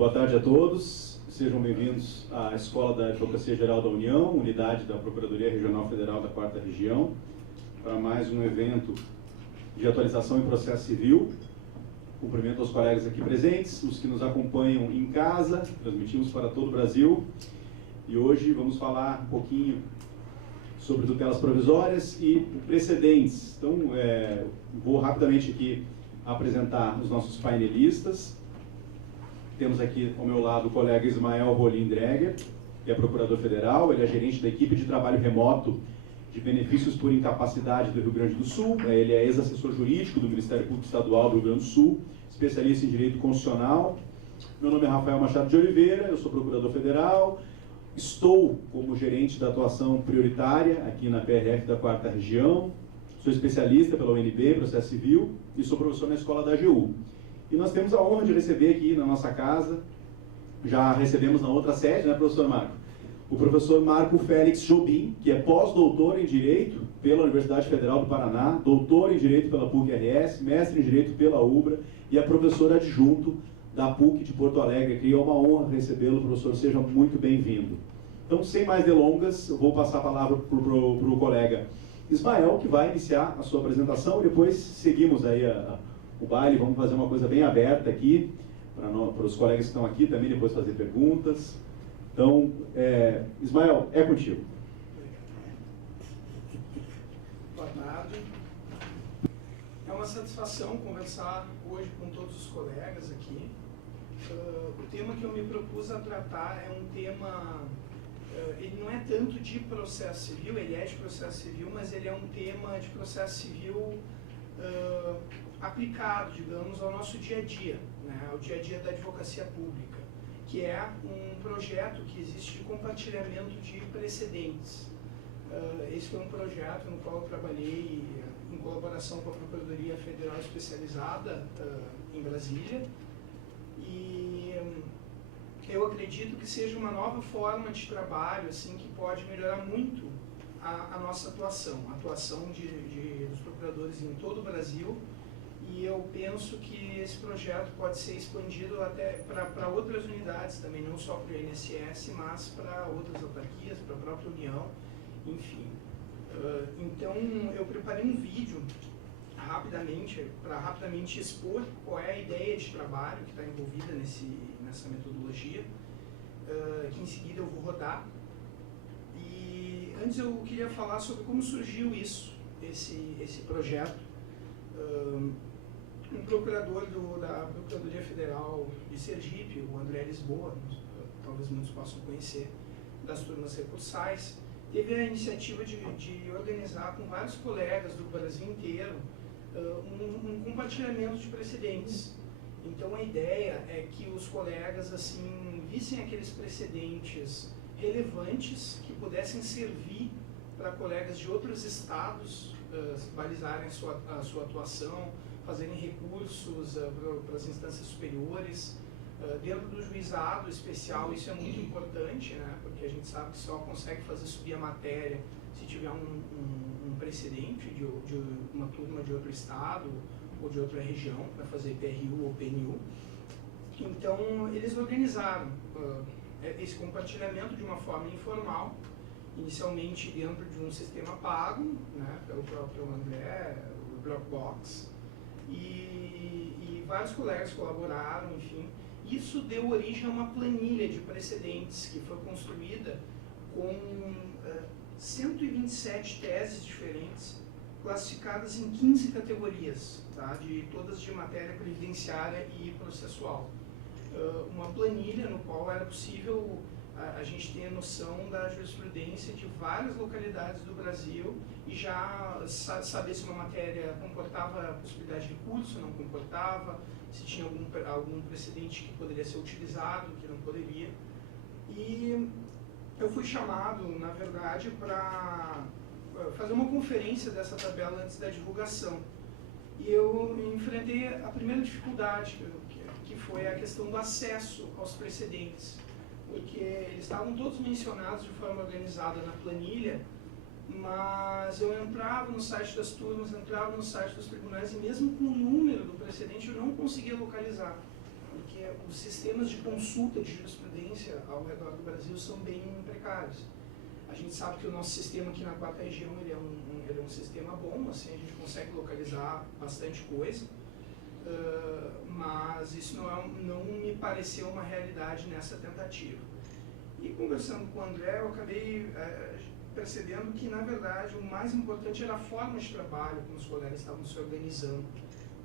Boa tarde a todos, sejam bem-vindos à Escola da Advocacia Geral da União, unidade da Procuradoria Regional Federal da 4ª Região, para mais um evento de atualização em processo civil. Cumprimento aos colegas aqui presentes, os que nos acompanham em casa, transmitimos para todo o Brasil, e hoje vamos falar um pouquinho sobre tutelas provisórias e precedentes. Então, vou rapidamente aqui apresentar os nossos painelistas. Temos aqui ao meu lado o colega Ismael Rolim Dreger, que é procurador federal, ele é gerente da equipe de trabalho remoto de benefícios por incapacidade do Rio Grande do Sul, ele é ex-assessor jurídico do Ministério Público Estadual do Rio Grande do Sul, especialista em direito constitucional. Meu nome é Rafael Machado de Oliveira, eu sou procurador federal, estou como gerente da atuação prioritária aqui na PRF da 4ª Região, sou especialista pela UNB, processo civil, e sou professor na escola da AGU. E nós temos a honra de receber aqui na nossa casa, já recebemos na outra sede, né, professor Marco? O professor Marco Félix Jobim, que é pós-doutor em Direito pela Universidade Federal do Paraná, doutor em Direito pela PUC-RS, mestre em Direito pela UBRA e é professor adjunto da PUC de Porto Alegre, que é uma honra recebê-lo, professor, seja muito bem-vindo. Então, sem mais delongas, eu vou passar a palavra para o colega Ismael, que vai iniciar a sua apresentação, e depois seguimos aí o baile, vamos fazer uma coisa bem aberta aqui, para os colegas que estão aqui também depois fazer perguntas. Então, Ismael, é contigo. Boa tarde. É uma satisfação conversar hoje com todos os colegas aqui. O tema que eu me propus a tratar é um tema, ele não é tanto de processo civil, ele é de processo civil, mas ele é um tema de processo civil aplicado, digamos, ao nosso dia a dia, né, ao dia a dia da advocacia pública, que é um projeto que existe de compartilhamento de precedentes. Esse foi um projeto no qual eu trabalhei em colaboração com a Procuradoria Federal Especializada em Brasília, e eu acredito que seja uma nova forma de trabalho assim, que pode melhorar muito a nossa atuação, a atuação dos procuradores em todo o Brasil, e eu penso que esse projeto pode ser expandido até para outras unidades também, não só para o INSS, mas para outras autarquias, para a própria União, enfim. Então, eu preparei um vídeo para rapidamente expor qual é a ideia de trabalho que está envolvida nessa metodologia, que em seguida eu vou rodar. E antes eu queria falar sobre como surgiu esse projeto. Um procurador da Procuradoria Federal de Sergipe, o André Lisboa, talvez muitos possam conhecer, das turmas recursais, teve a iniciativa de organizar com vários colegas do Brasil inteiro um compartilhamento de precedentes. Então a ideia é que os colegas assim vissem aqueles precedentes relevantes que pudessem servir para colegas de outros estados balizarem a sua atuação, fazerem recursos para as instâncias superiores. Dentro do juizado especial isso é muito importante, né, porque a gente sabe que só consegue fazer subir a matéria se tiver um precedente de uma turma de outro estado ou de outra região para fazer PRU ou PNU. Então eles organizaram esse compartilhamento de uma forma informal, inicialmente dentro de um sistema pago, né, pelo próprio André, o Dropbox, e vários colegas colaboraram, enfim. Isso deu origem a uma planilha de precedentes que foi construída com 127 teses diferentes, classificadas em 15 categorias, tá? Todas de matéria previdenciária e processual. Uma planilha no qual era possível a gente ter noção da jurisprudência de várias localidades do Brasil e já saber se uma matéria comportava a possibilidade de recurso, não comportava, se tinha algum precedente que poderia ser utilizado, que não poderia. E eu fui chamado, na verdade, para fazer uma conferência dessa tabela antes da divulgação. E eu enfrentei a primeira dificuldade, que foi a questão do acesso aos precedentes, porque eles estavam todos mencionados de forma organizada na planilha, mas eu entrava no site das turmas, entrava no site dos tribunais, e mesmo com o número do precedente eu não conseguia localizar. porque os sistemas de consulta de jurisprudência ao redor do Brasil são bem precários. A gente sabe que o nosso sistema aqui na 4ª região ele é um sistema bom, assim, a gente consegue localizar bastante coisa, mas isso não me pareceu uma realidade nessa tentativa. E conversando com o André, eu acabei percebendo que, na verdade, o mais importante era a forma de trabalho como os colegas estavam se organizando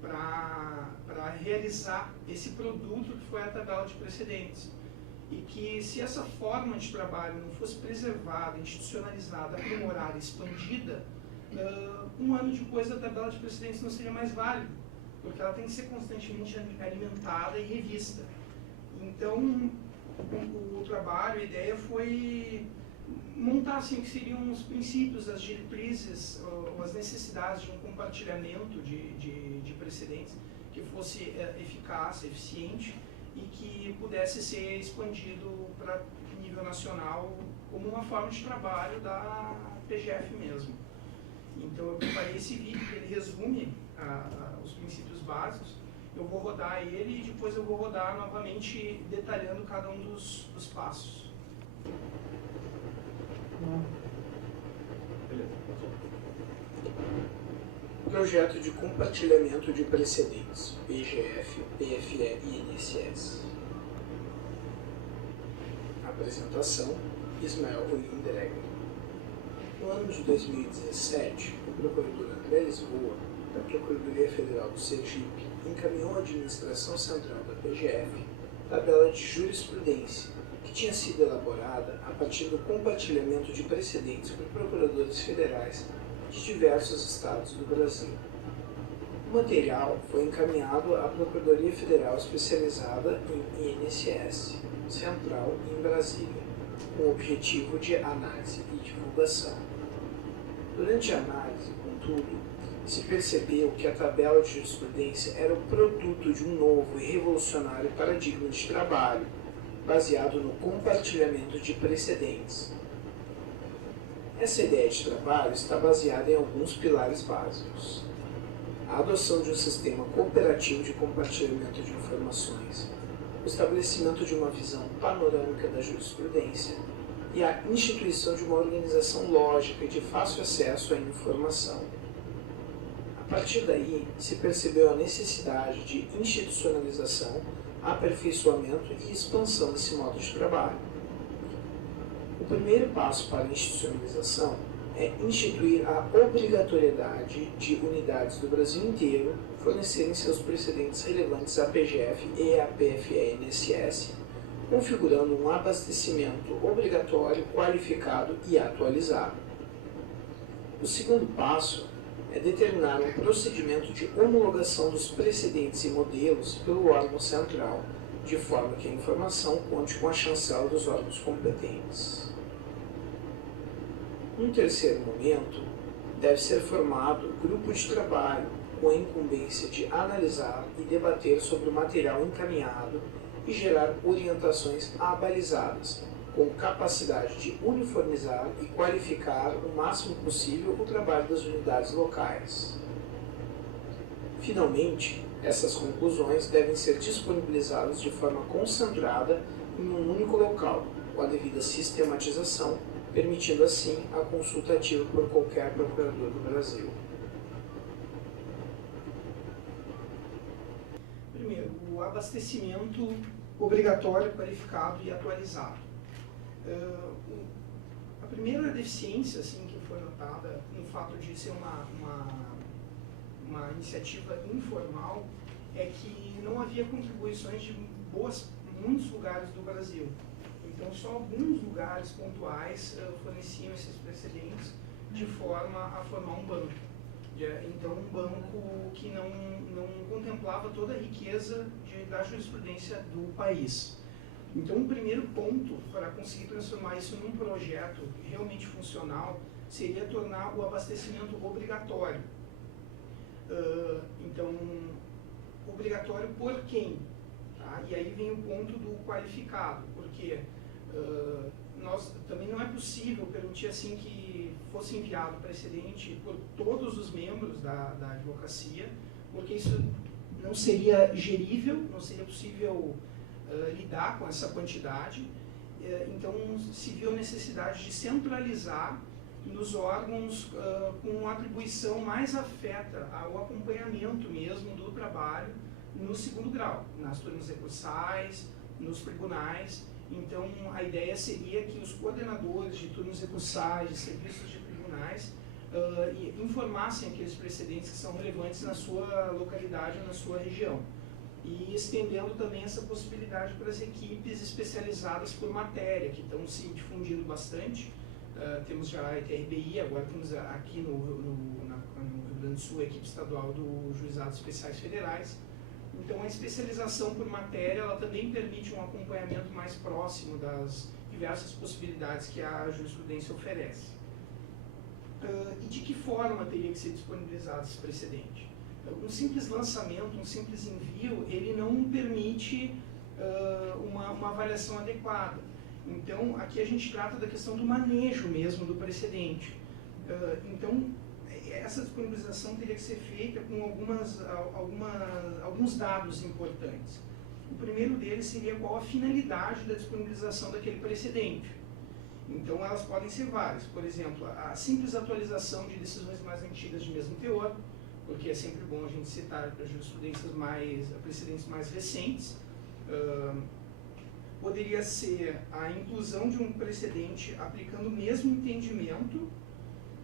para realizar esse produto que foi a tabela de precedentes. E que se essa forma de trabalho não fosse preservada, institucionalizada, aprimorada, expandida, um ano depois a tabela de precedentes não seria mais válida, porque ela tem que ser constantemente alimentada e revista. Então, o trabalho, a ideia foi montar assim, o que seriam os princípios, as diretrizes, ou as necessidades de um compartilhamento de precedentes que fosse eficaz, eficiente, e que pudesse ser expandido para nível nacional como uma forma de trabalho da PGF mesmo. Então eu preparei esse vídeo que ele resume os princípios básicos. Eu vou rodar ele e depois eu vou rodar novamente detalhando cada um dos passos. Projeto de compartilhamento de precedentes, PGF, PFE e INSS. Apresentação, Ismael Olinderegger. No ano de 2017, o procurador André Lisboa, da Procuradoria Federal do Sergipe, encaminhou à Administração Central da PGF tabela de jurisprudência que tinha sido elaborada a partir do compartilhamento de precedentes por procuradores federais de diversos estados do Brasil. O material foi encaminhado à Procuradoria Federal Especializada em INSS, Central em Brasília, com o objetivo de análise e divulgação. Durante a análise, contudo, se percebeu que a tabela de jurisprudência era o produto de um novo e revolucionário paradigma de trabalho, baseado no compartilhamento de precedentes. Essa ideia de trabalho está baseada em alguns pilares básicos: a adoção de um sistema cooperativo de compartilhamento de informações, o estabelecimento de uma visão panorâmica da jurisprudência e a instituição de uma organização lógica e de fácil acesso à informação. A partir daí, se percebeu a necessidade de institucionalização, aperfeiçoamento e expansão desse modo de trabalho. O primeiro passo para a institucionalização é instituir a obrigatoriedade de unidades do Brasil inteiro fornecerem seus precedentes relevantes à PGF e à PFE-INSS, configurando um abastecimento obrigatório, qualificado e atualizado. O segundo passo é determinar um procedimento de homologação dos precedentes e modelos pelo órgão central, de forma que a informação conte com a chancela dos órgãos competentes. Num terceiro momento, deve ser formado grupo de trabalho com a incumbência de analisar e debater sobre o material encaminhado e gerar orientações abalizadas, com capacidade de uniformizar e qualificar o máximo possível o trabalho das unidades locais. Finalmente, essas conclusões devem ser disponibilizadas de forma concentrada em um único local, com a devida sistematização, permitindo assim a consulta ativa por qualquer procurador do Brasil. Primeiro, o abastecimento obrigatório, qualificado e atualizado. A primeira deficiência assim, que foi notada no fato de ser uma iniciativa informal é que não havia contribuições de muitos lugares do Brasil. Então, só alguns lugares pontuais forneciam esses precedentes de forma a formar um banco. Então, um banco que não contemplava toda a riqueza da jurisprudência do país. Então, o primeiro ponto para conseguir transformar isso num projeto realmente funcional seria tornar o abastecimento obrigatório. Então, obrigatório por quem? Tá? E aí vem o ponto do qualificado, porque também não é possível permitir assim que fosse enviado precedente por todos os membros da advocacia, porque isso não seria gerível, não seria possível lidar com essa quantidade. Então se viu a necessidade de centralizar nos órgãos com atribuição mais afeta ao acompanhamento mesmo do trabalho no segundo grau, nas turmas recursais, nos tribunais. Então a ideia seria que os coordenadores de turmas recursais, de serviços de tribunais, informassem aqueles precedentes que são relevantes na sua localidade ou na sua região. E estendendo também essa possibilidade para as equipes especializadas por matéria, que estão se difundindo bastante. Temos já a ETRBI, agora temos aqui no Rio Grande do Sul a equipe estadual do Juizados Especiais Federais. Então a especialização por matéria, ela também permite um acompanhamento mais próximo das diversas possibilidades que a jurisprudência oferece. E de que forma teria que ser disponibilizado esse precedente? Um simples lançamento, um simples envio, ele não permite uma avaliação adequada. Então, aqui a gente trata da questão do manejo mesmo do precedente. Então, essa disponibilização teria que ser feita com alguns dados importantes. O primeiro deles seria qual a finalidade da disponibilização daquele precedente. Então, elas podem ser várias. Por exemplo, a simples atualização de decisões mais antigas de mesmo teor, porque é sempre bom a gente citar precedentes mais recentes. Poderia ser a inclusão de um precedente aplicando o mesmo entendimento,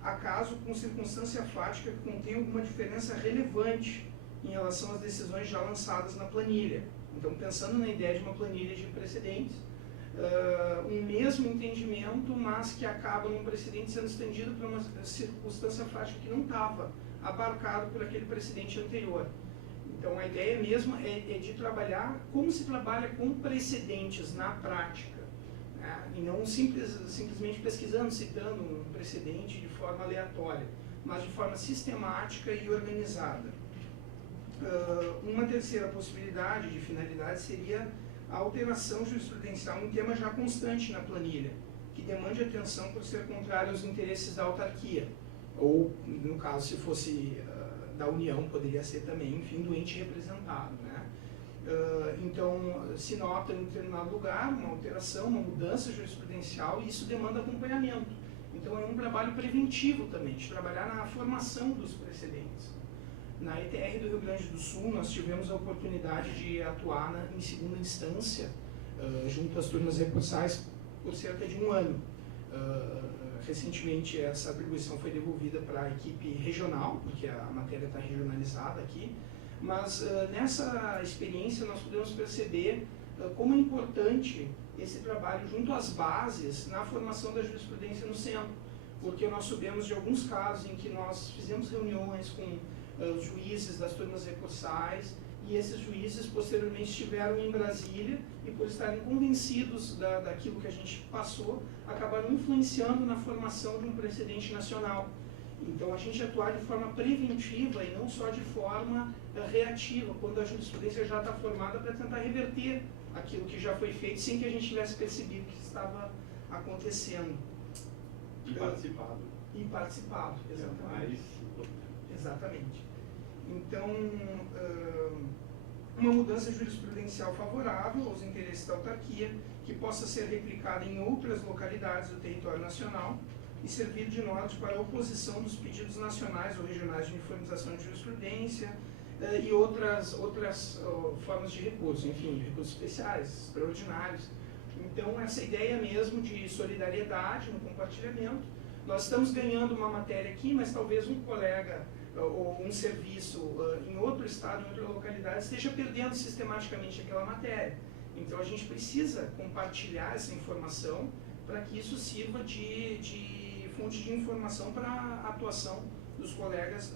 acaso com circunstância fática que contém alguma diferença relevante em relação às decisões já lançadas na planilha. Então, pensando na ideia de uma planilha de precedentes, um mesmo entendimento, mas que acaba num precedente sendo estendido por uma circunstância fática que não estava abarcado por aquele precedente anterior. Então a ideia mesmo é de trabalhar como se trabalha com precedentes na prática, né? E não simplesmente pesquisando, citando um precedente de forma aleatória, mas de forma sistemática e organizada. Uma terceira possibilidade de finalidade seria a alteração jurisprudencial em tema já constante na planilha, que demande atenção por ser contrário aos interesses da autarquia, ou, no caso, se fosse da União, poderia ser também, enfim, do ente representado, né? Então, se nota em determinado lugar uma alteração, uma mudança jurisprudencial, e isso demanda acompanhamento. Então, é um trabalho preventivo também, de trabalhar na formação dos precedentes. Na ETR do Rio Grande do Sul, nós tivemos a oportunidade de atuar em segunda instância, junto às turmas recursais, por cerca de um ano. Recentemente, essa atribuição foi devolvida para a equipe regional, porque a matéria está regionalizada aqui, mas nessa experiência nós podemos perceber como é importante esse trabalho junto às bases na formação da jurisprudência no centro, porque nós soubemos de alguns casos em que nós fizemos reuniões com os juízes das turmas recursais, e esses juízes posteriormente estiveram em Brasília e, por estarem convencidos daquilo que a gente passou, acabaram influenciando na formação de um precedente nacional. Então a gente atuar de forma preventiva e não só de forma reativa, quando a jurisprudência já está formada, para tentar reverter aquilo que já foi feito sem que a gente tivesse percebido que estava acontecendo. E participado. E participado, exatamente. Exatamente. Então, uma mudança jurisprudencial favorável aos interesses da autarquia, que possa ser replicada em outras localidades do território nacional e servir de norte para a oposição dos pedidos nacionais ou regionais de uniformização de jurisprudência e outras formas de recurso, enfim, recursos especiais, extraordinários. Então, essa ideia mesmo de solidariedade no compartilhamento. Nós estamos ganhando uma matéria aqui, mas talvez um colega ou um serviço em outro estado, em outra localidade, esteja perdendo sistematicamente aquela matéria. Então a gente precisa compartilhar essa informação para que isso sirva de fonte de informação para a atuação dos colegas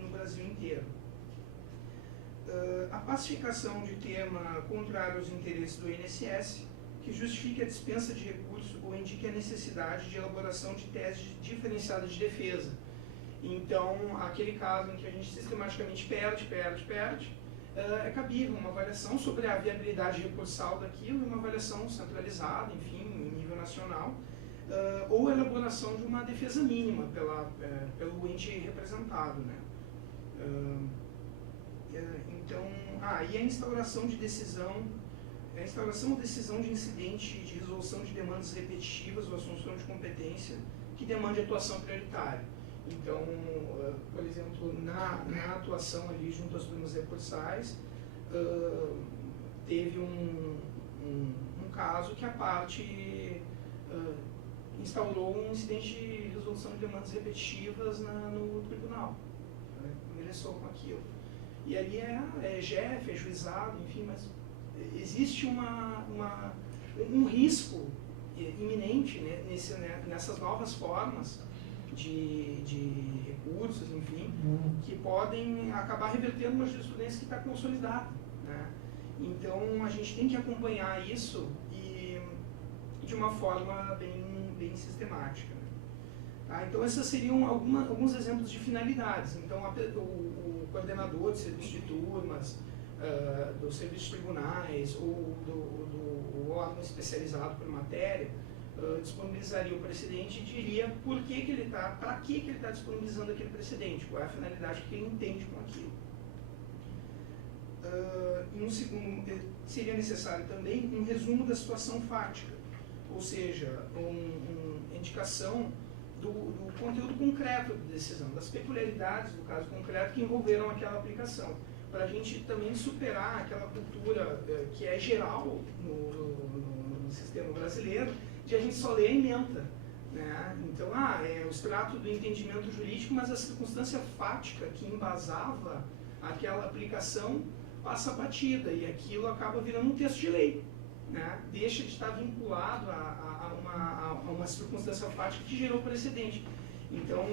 no Brasil inteiro. A pacificação de tema contrário aos interesses do INSS, que justifique a dispensa de recurso ou indique a necessidade de elaboração de tese diferenciada de defesa. Então, aquele caso em que a gente sistematicamente perde, é cabível uma avaliação sobre a viabilidade recursal daquilo, uma avaliação centralizada, enfim, em nível nacional, ou a elaboração de uma defesa mínima pelo ente representado, né? Então, e a instauração de decisão, ou decisão de incidente de resolução de demandas repetitivas ou assunção de competência que demande atuação prioritária. Então, por exemplo, na atuação ali junto às turmas recursais, teve um caso que a parte instaurou um incidente de resolução de demandas repetitivas no tribunal, ingressou com aquilo. E ali é GF, é juizado, enfim, mas existe um risco iminente, né, nessas novas formas de recursos, enfim, que podem acabar revertendo uma jurisprudência que está consolidada, né? Então, a gente tem que acompanhar isso e de uma forma bem sistemática. Né? Tá? Então, esses seriam alguns exemplos de finalidades. Então, o coordenador de serviço de turmas, do serviço de tribunais ou do órgão especializado por matéria, disponibilizaria o precedente e diria para que ele está disponibilizando aquele precedente, qual é a finalidade que ele entende com aquilo. Em um segundo, seria necessário também um resumo da situação fática, ou seja, uma indicação do conteúdo concreto da decisão, das peculiaridades do caso concreto que envolveram aquela aplicação, para a gente também superar aquela cultura que é geral no sistema brasileiro, de a gente só ler a ementa. Né? Então, o extrato do entendimento jurídico, mas a circunstância fática que embasava aquela aplicação passa batida e aquilo acaba virando um texto de lei. Né? Deixa de estar vinculado a uma circunstância fática que gerou precedente. Então,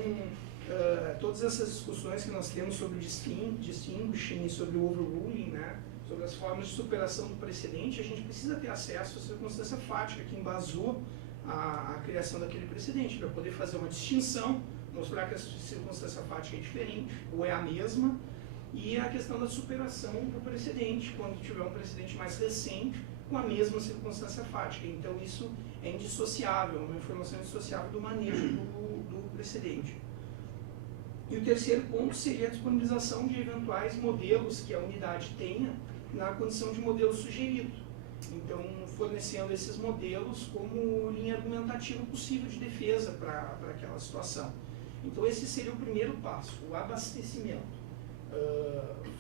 todas essas discussões que nós temos sobre distinguishing e sobre o overruling, né? Sobre as formas de superação do precedente, a gente precisa ter acesso à circunstância fática que embasou a criação daquele precedente, para poder fazer uma distinção, mostrar que a circunstância fática é diferente ou é a mesma, e a questão da superação do precedente, quando tiver um precedente mais recente, com a mesma circunstância fática. Então, isso é indissociável, uma informação indissociável do manejo do precedente. E o terceiro ponto seria a disponibilização de eventuais modelos que a unidade tenha na condição de modelo sugerido. Então, fornecendo esses modelos como linha argumentativa possível de defesa para aquela situação. Então, esse seria o primeiro passo, o abastecimento.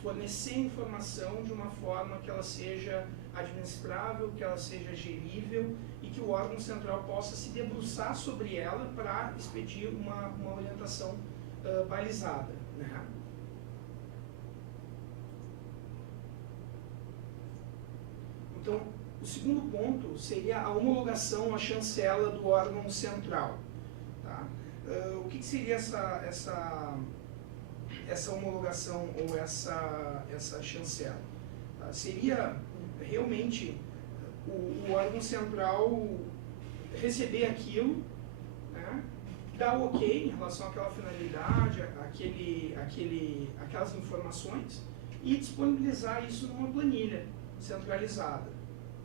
Fornecer informação de uma forma que ela seja administrável, que ela seja gerível e que o órgão central possa se debruçar sobre ela para expedir uma orientação balizada. Né? Então, o segundo ponto seria a homologação, a chancela do órgão central. Tá? O que seria essa homologação ou essa chancela? Tá? Seria realmente o órgão central receber aquilo, né? Dar o ok em relação àquela finalidade, aquelas informações e disponibilizar isso numa planilha centralizada.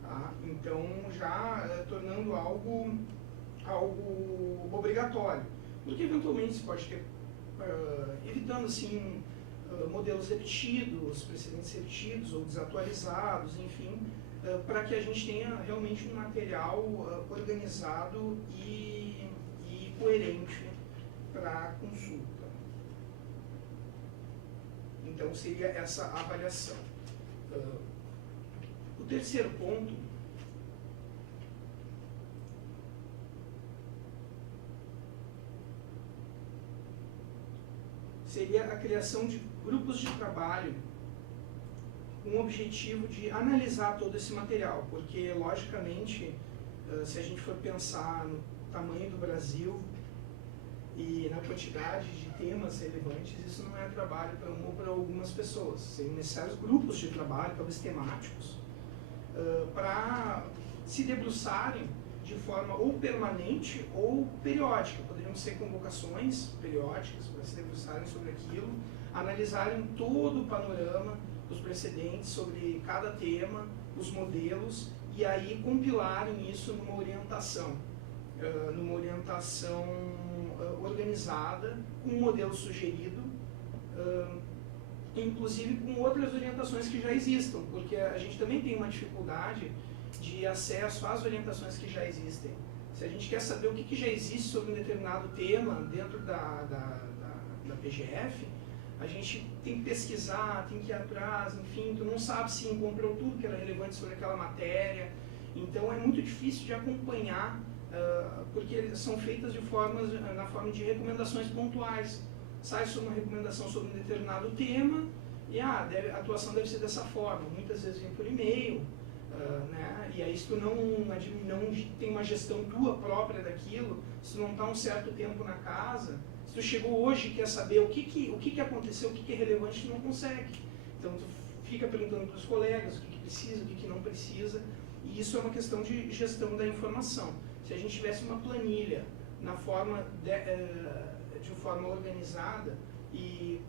Tá? Então, já tornando algo obrigatório. Porque, eventualmente, você pode ter, evitando, assim, modelos repetidos, precedentes repetidos ou desatualizados, enfim, para que a gente tenha realmente um material organizado e coerente para a consulta. Então, seria essa avaliação. O terceiro ponto seria a criação de grupos de trabalho com o objetivo de analisar todo esse material, porque, logicamente, se a gente for pensar no tamanho do Brasil e na quantidade de temas relevantes, isso não é trabalho para uma ou para algumas pessoas. Seriam necessários grupos de trabalho, talvez temáticos, para se debruçarem de forma ou permanente ou periódica. Poderiam ser convocações periódicas para se debruçarem sobre aquilo, analisarem todo o panorama dos precedentes sobre cada tema, os modelos, e aí compilarem isso numa orientação organizada, com um modelo sugerido, inclusive com outras orientações que já existam, porque a gente também tem uma dificuldade de acesso às orientações que já existem. Se a gente quer saber o que já existe sobre um determinado tema dentro da PGF, a gente tem que pesquisar, tem que ir atrás, enfim, tu não sabe se encontrou tudo que era relevante sobre aquela matéria. Então é muito difícil de acompanhar, porque são feitas na forma de recomendações pontuais. Sai uma recomendação sobre um determinado tema e a atuação deve ser dessa forma. Muitas vezes vem por e-mail, né? E aí se tu não tem uma gestão tua própria daquilo, se tu não está um certo tempo na casa, se tu chegou hoje e quer saber o que aconteceu, o que é relevante, tu não consegue. Então tu fica perguntando para os colegas o que precisa, o que não precisa, e isso é uma questão de gestão da informação. Se a gente tivesse uma planilha na forma de forma organizada e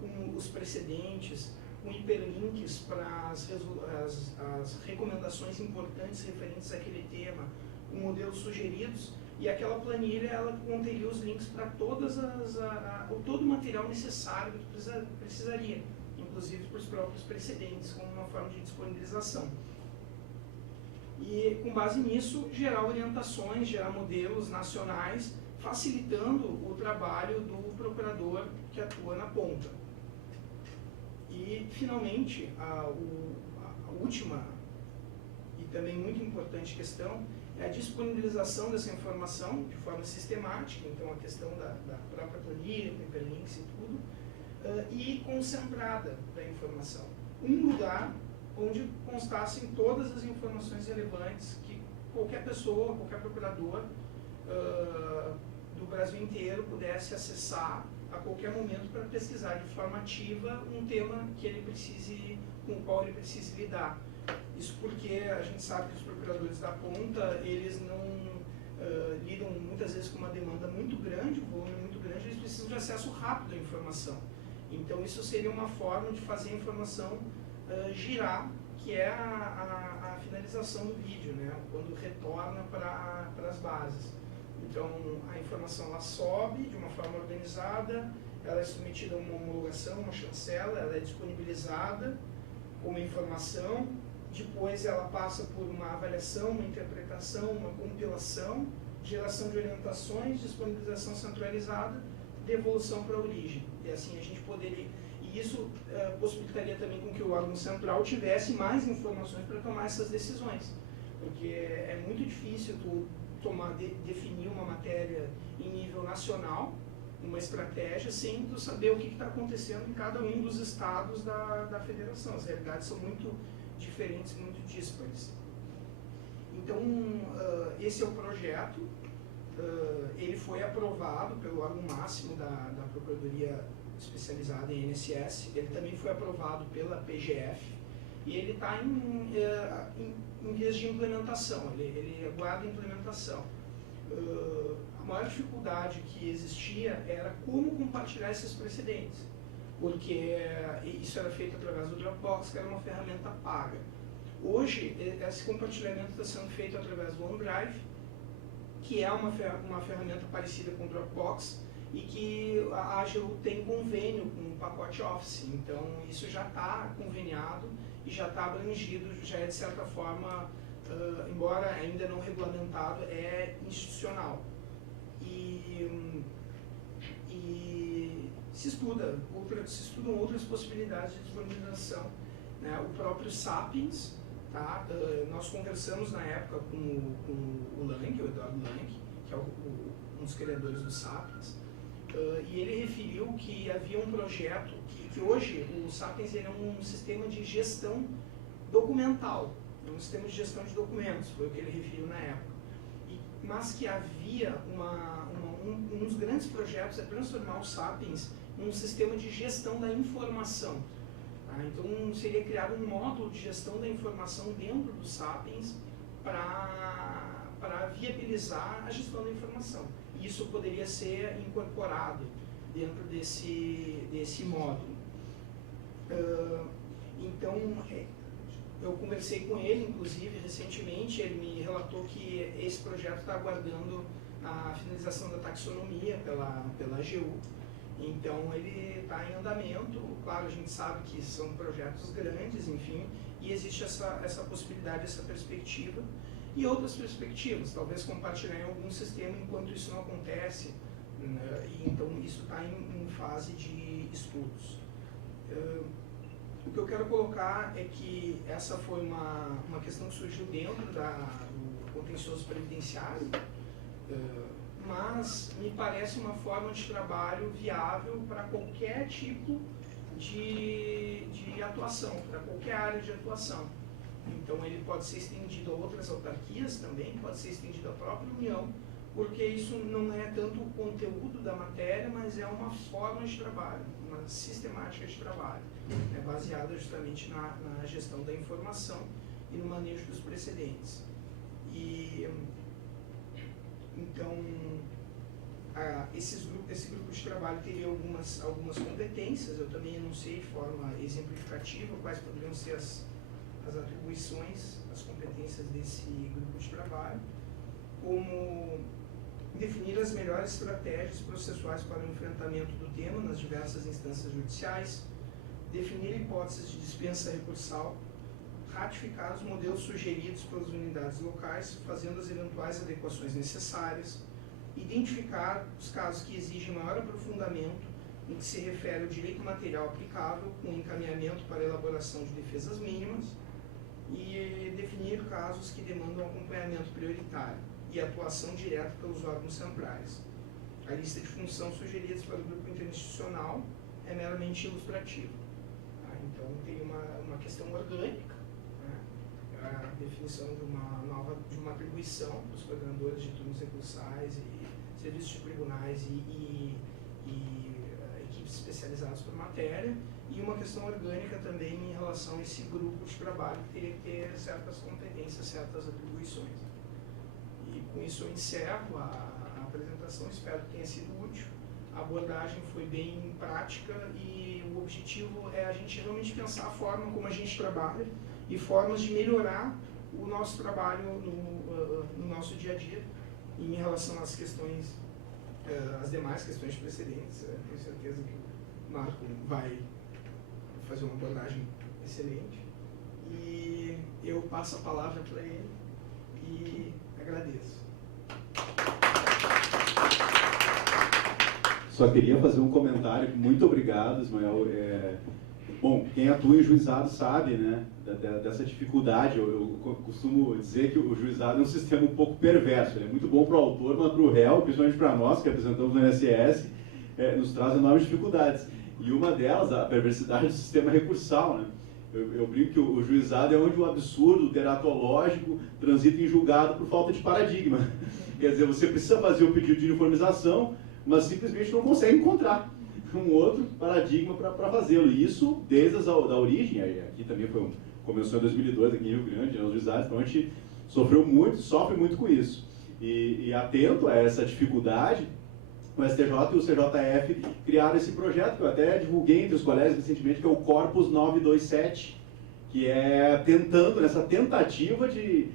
com os precedentes, com hiperlinks para as recomendações importantes referentes àquele tema, com modelos sugeridos, e aquela planilha ela conteria os links para todo o material necessário que tu precisaria, inclusive para os próprios precedentes, como uma forma de disponibilização. E com base nisso, gerar orientações, gerar modelos nacionais, facilitando o trabalho do procurador que atua na ponta. E, finalmente, a última e também muito importante questão é a disponibilização dessa informação de forma sistemática, então a questão da própria planilha, com hiperlinks e tudo, e concentrada da informação. Um lugar onde constassem todas as informações relevantes que qualquer pessoa, qualquer procurador do Brasil inteiro pudesse acessar a qualquer momento para pesquisar de forma ativa um tema que ele precise, com o qual ele precise lidar. Isso porque a gente sabe que os procuradores da ponta, eles não lidam muitas vezes com uma demanda muito grande, um volume muito grande, eles precisam de acesso rápido à informação. Então isso seria uma forma de fazer a informação girar, que é a finalização do vídeo, né? Quando retorna para as bases. Então a informação ela sobe de uma forma organizada, ela é submetida a uma homologação, uma chancela, ela é disponibilizada como informação, depois ela passa por uma avaliação, uma interpretação, uma compilação, geração de orientações, disponibilização centralizada, devolução para a origem. E assim a gente poderia... E isso possibilitaria também com que o órgão central tivesse mais informações para tomar essas decisões. Porque é muito difícil tu definir uma matéria em nível nacional, uma estratégia, sem tu saber o que está acontecendo em cada um dos estados da federação. As realidades são muito diferentes, muito díspares. Então, esse é o projeto. Ele foi aprovado pelo órgão máximo da Procuradoria Especializada em INSS. Ele também foi aprovado pela PGF e ele está em vias de implementação, ele aguarda implementação. A maior dificuldade que existia era como compartilhar esses precedentes, porque isso era feito através do Dropbox, que era uma ferramenta paga. Hoje, esse compartilhamento está sendo feito através do OneDrive, que é uma ferramenta parecida com o Dropbox, e que a AGU tem convênio com o pacote Office. Então, isso já está conveniado e já está abrangido, já é de certa forma, embora ainda não regulamentado, é institucional. E se estudam outras possibilidades de disponibilização. Né? O próprio Sapiens, tá? Nós conversamos na época com o Lang, o Eduardo Lang, que é um dos criadores do Sapiens, e ele referiu que havia um projeto, que hoje o Sapiens é um sistema de gestão documental, um sistema de gestão de documentos, foi o que ele referiu na época. Mas que havia um dos grandes projetos é transformar o Sapiens num sistema de gestão da informação. Tá? Então seria criado um módulo de gestão da informação dentro do Sapiens para viabilizar a gestão da informação. Isso poderia ser incorporado dentro desse módulo. Então, eu conversei com ele, inclusive, recentemente, ele me relatou que esse projeto está aguardando a finalização da taxonomia pela AGU, Então ele está em andamento. Claro, a gente sabe que são projetos grandes, enfim, e existe essa possibilidade, essa perspectiva e outras perspectivas, talvez compartilhar em algum sistema enquanto isso não acontece, né? E então isso está em fase de estudos. O que eu quero colocar é que essa foi uma questão que surgiu dentro do contencioso previdenciário, mas me parece uma forma de trabalho viável para qualquer tipo de atuação, para qualquer área de atuação. Então ele pode ser estendido a outras autarquias também, pode ser estendido à própria União, porque isso não é tanto o conteúdo da matéria, mas é uma forma de trabalho, uma sistemática de trabalho, né, baseada justamente na gestão da informação e no manejo dos precedentes. E então esse grupo de trabalho teria algumas competências. Eu também enunciei de forma exemplificativa quais poderiam ser as atribuições, as competências desse grupo de trabalho, como definir as melhores estratégias processuais para o enfrentamento do tema nas diversas instâncias judiciais, definir hipóteses de dispensa recursal, ratificar os modelos sugeridos pelas unidades locais, fazendo as eventuais adequações necessárias, identificar os casos que exigem maior aprofundamento no que se refere ao direito material aplicável, com encaminhamento para a elaboração de defesas mínimas, e definir casos que demandam acompanhamento prioritário e atuação direta pelos órgãos centrais. A lista de funções sugeridas para o grupo interinstitucional é meramente ilustrativa. Então tem uma questão orgânica, né? A definição de uma atribuição para os coordenadores de turnos recursais e serviços de tribunais e equipes especializadas por matéria, e uma questão orgânica também em relação a esse grupo de trabalho que teria que ter certas competências, certas atribuições. E com isso eu encerro a apresentação, espero que tenha sido útil. A abordagem foi bem prática e o objetivo é a gente realmente pensar a forma como a gente trabalha e formas de melhorar o nosso trabalho no nosso dia a dia em relação às questões, as demais questões precedentes. Tenho certeza que o Marco vai fazer uma abordagem excelente e eu passo a palavra para ele e agradeço. Só queria fazer um comentário. Muito obrigado, Ismael. Bom, quem atua em juizado sabe, né, dessa dificuldade. Eu costumo dizer que o juizado é um sistema um pouco perverso. Ele é muito bom para o autor, mas para o réu, principalmente para nós que representamos o INSS, nos traz enormes dificuldades. E uma delas, a perversidade do sistema recursal, né? Eu brinco que o juizado é onde o absurdo, o teratológico, transita em julgado por falta de paradigma. Quer dizer, você precisa fazer o pedido de uniformização, mas simplesmente não consegue encontrar um outro paradigma para fazê-lo. E isso desde da origem, aqui também começou em 2002, aqui em Rio Grande, nos juizados, então a gente sofre muito com isso. E atento a essa dificuldade, o STJ e o CJF criaram esse projeto, que eu até divulguei entre os colegas recentemente, que é o Corpus 927, que é nessa tentativa de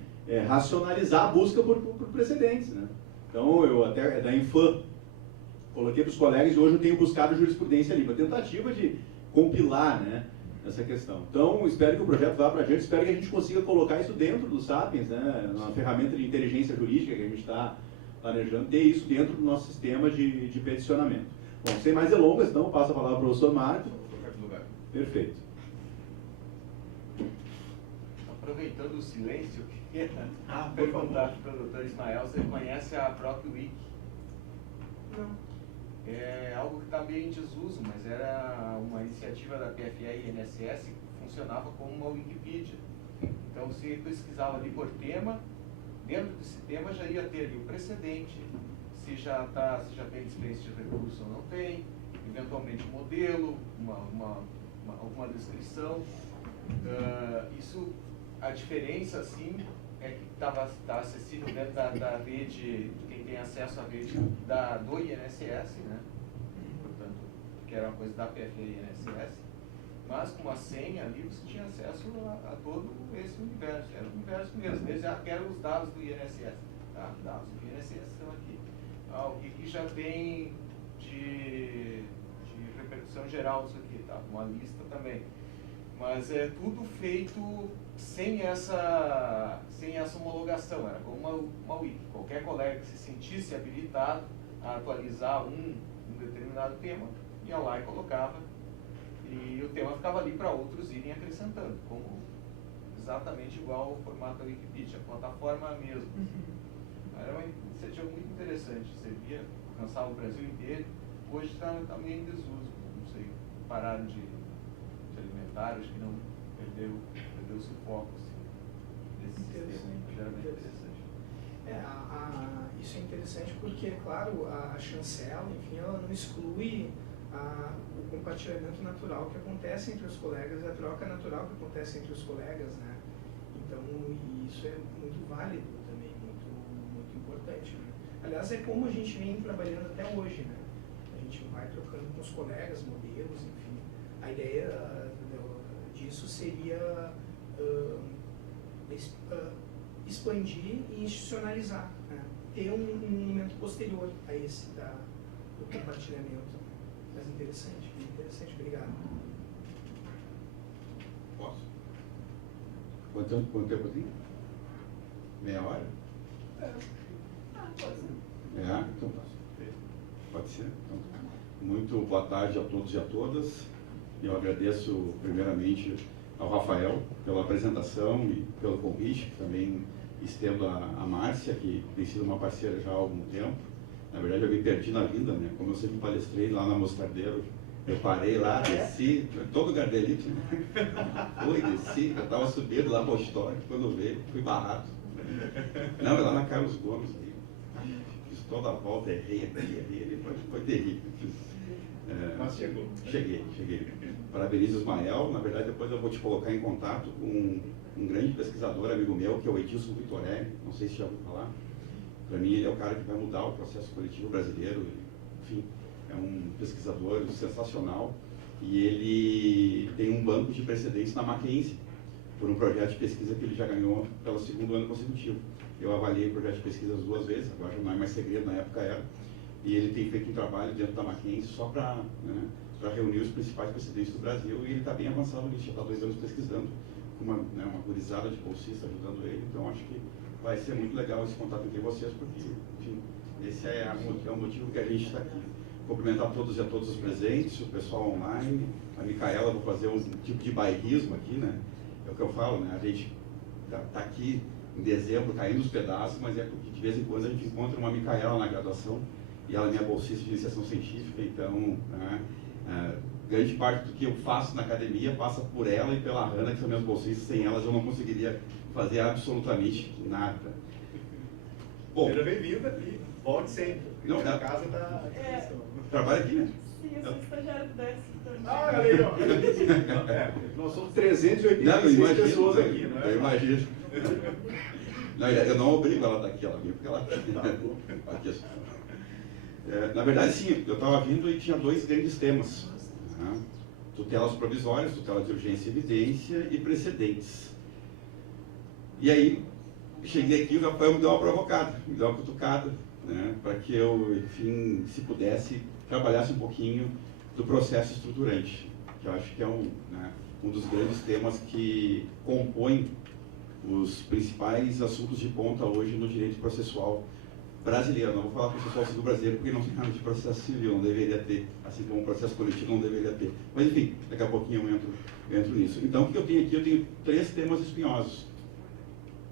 racionalizar a busca por precedentes, né? Então, eu até, da Infam, coloquei para os colegas e hoje eu tenho buscado jurisprudência ali, uma tentativa de compilar, né, essa questão. Então, espero que o projeto vá para adiante, espero que a gente consiga colocar isso dentro do Sapiens, né, uma ferramenta de inteligência jurídica que a gente está planejando, ter isso dentro do nosso sistema de peticionamento. Bom, sem mais delongas, então, passo a palavra para o professor Marco. Perfeito. Aproveitando o silêncio, queria perguntar para o doutor Ismael, você conhece a ProcWiki? Não. É algo que está meio em desuso, mas era uma iniciativa da PFE e INSS que funcionava como uma Wikipedia. Então, você pesquisava ali por tema, dentro desse tema já ia ter ali o precedente, se já tem dispensa de recurso ou não tem, eventualmente um modelo, alguma descrição. A diferença, assim, é que está acessível dentro da rede, quem tem acesso à rede do INSS, né? Portanto, que era uma coisa da PFE e INSS, mas com uma senha ali você tinha acesso a todo esse universo, era o universo mesmo, eles já querem os dados do INSS, tá? Dados do INSS estão aqui. O que já tem de geral disso aqui, tá? Uma lista também. Mas é tudo feito sem essa homologação, era como uma wiki. Qualquer colega que se sentisse habilitado a atualizar um determinado tema, ia lá e colocava, e o tema ficava ali para outros irem acrescentando, como exatamente igual ao formato da Wikipedia, a plataforma mesmo. Era uma iniciativa muito interessante, servia, alcançava o Brasil inteiro. Hoje está meio em desuso, não sei, pararam de alimentar, acho que não, perdeu-se o foco desse sistema, mas era bem interessante. Isso é interessante porque, claro, a chancela, enfim, ela não exclui o compartilhamento natural que acontece entre os colegas, a troca natural que acontece entre os colegas, né? Então, isso é muito válido também, muito importante, né? Aliás, é como a gente vem trabalhando até hoje, né? A gente vai trocando com os colegas, modelos, enfim. A ideia disso seria expandir e institucionalizar, né? Ter um momento posterior a esse do compartilhamento. Mas interessante, obrigado. Posso? Quanto tempo tem? Meia hora? Pode ser. Então tá. Pode ser? Então, muito boa tarde a todos e a todas. Eu agradeço primeiramente ao Rafael pela apresentação e pelo convite, também estendo a Márcia, que tem sido uma parceira já há algum tempo. Na verdade, eu me perdi na vinda, né? Como eu sempre palestrei lá na Mostardeiro, eu parei lá, desci, todo gardelito, né? Fui, desci, eu estava subindo lá para o auditório, quando veio, fui barrado. Não, é lá na Carlos Gomes, aí. Fiz toda a volta, errei ali, foi terrível. Mas chegou. Cheguei. Parabenizo o Ismael. Na verdade, depois eu vou te colocar em contato com um grande pesquisador, amigo meu, que é o Edilson Vitorelli. Não sei se já ouviu falar. Para mim, ele é o cara que vai mudar o processo coletivo brasileiro. Enfim, é um pesquisador sensacional. E ele tem um banco de precedentes na Mackenzie, por um projeto de pesquisa que ele já ganhou pelo 2º ano consecutivo. Eu avaliei o projeto de pesquisa 2 vezes, agora já não é mais segredo, na época era. E ele tem feito um trabalho dentro da Mackenzie só para reunir os principais precedentes do Brasil, e ele está bem avançado nisso, já está 2 anos pesquisando, com uma gurizada de bolsistas ajudando ele. Então acho que vai ser muito legal esse contato entre vocês, porque, enfim, esse é o motivo que a gente está aqui. Cumprimentar todos e a todos os presentes, o pessoal online, a Micaela, vou fazer um tipo de bairrismo aqui, né? É o que eu falo, né? A gente está aqui em dezembro caindo os pedaços, mas é porque de vez em quando a gente encontra uma Micaela na graduação, e ela é minha bolsista de iniciação científica, então grande parte do que eu faço na academia passa por ela e pela Hanna, que são minhas bolsistas. Sem elas eu não conseguiria fazer absolutamente nada. Bom, seja bem-vinda e volte sempre. Não, a casa está... Trabalha aqui, né? Sim, eu sou estagiário do DESC também. Olha aí, ó. Nós somos 386 pessoas aqui, não é? Eu imagino. Não, eu não obrigo ela a estar aqui, ela vem porque ela aqui. Na verdade, sim, eu estava vindo e tinha 2 grandes temas. Tutelas provisórias, tutela de urgência e evidência e precedentes. E aí, cheguei aqui e o Rafael me deu uma provocada, me deu uma cutucada, né, para que eu, enfim, se pudesse, trabalhasse um pouquinho do processo estruturante, que eu acho que é um dos grandes temas que compõem os principais assuntos de ponta hoje no direito processual brasileiro. Não vou falar processual civil brasileiro porque não tem nada de processo civil, não deveria ter, assim como o processo coletivo não deveria ter. Mas enfim, daqui a pouquinho eu entro nisso. Então o que eu tenho aqui? Eu tenho 3 temas espinhosos.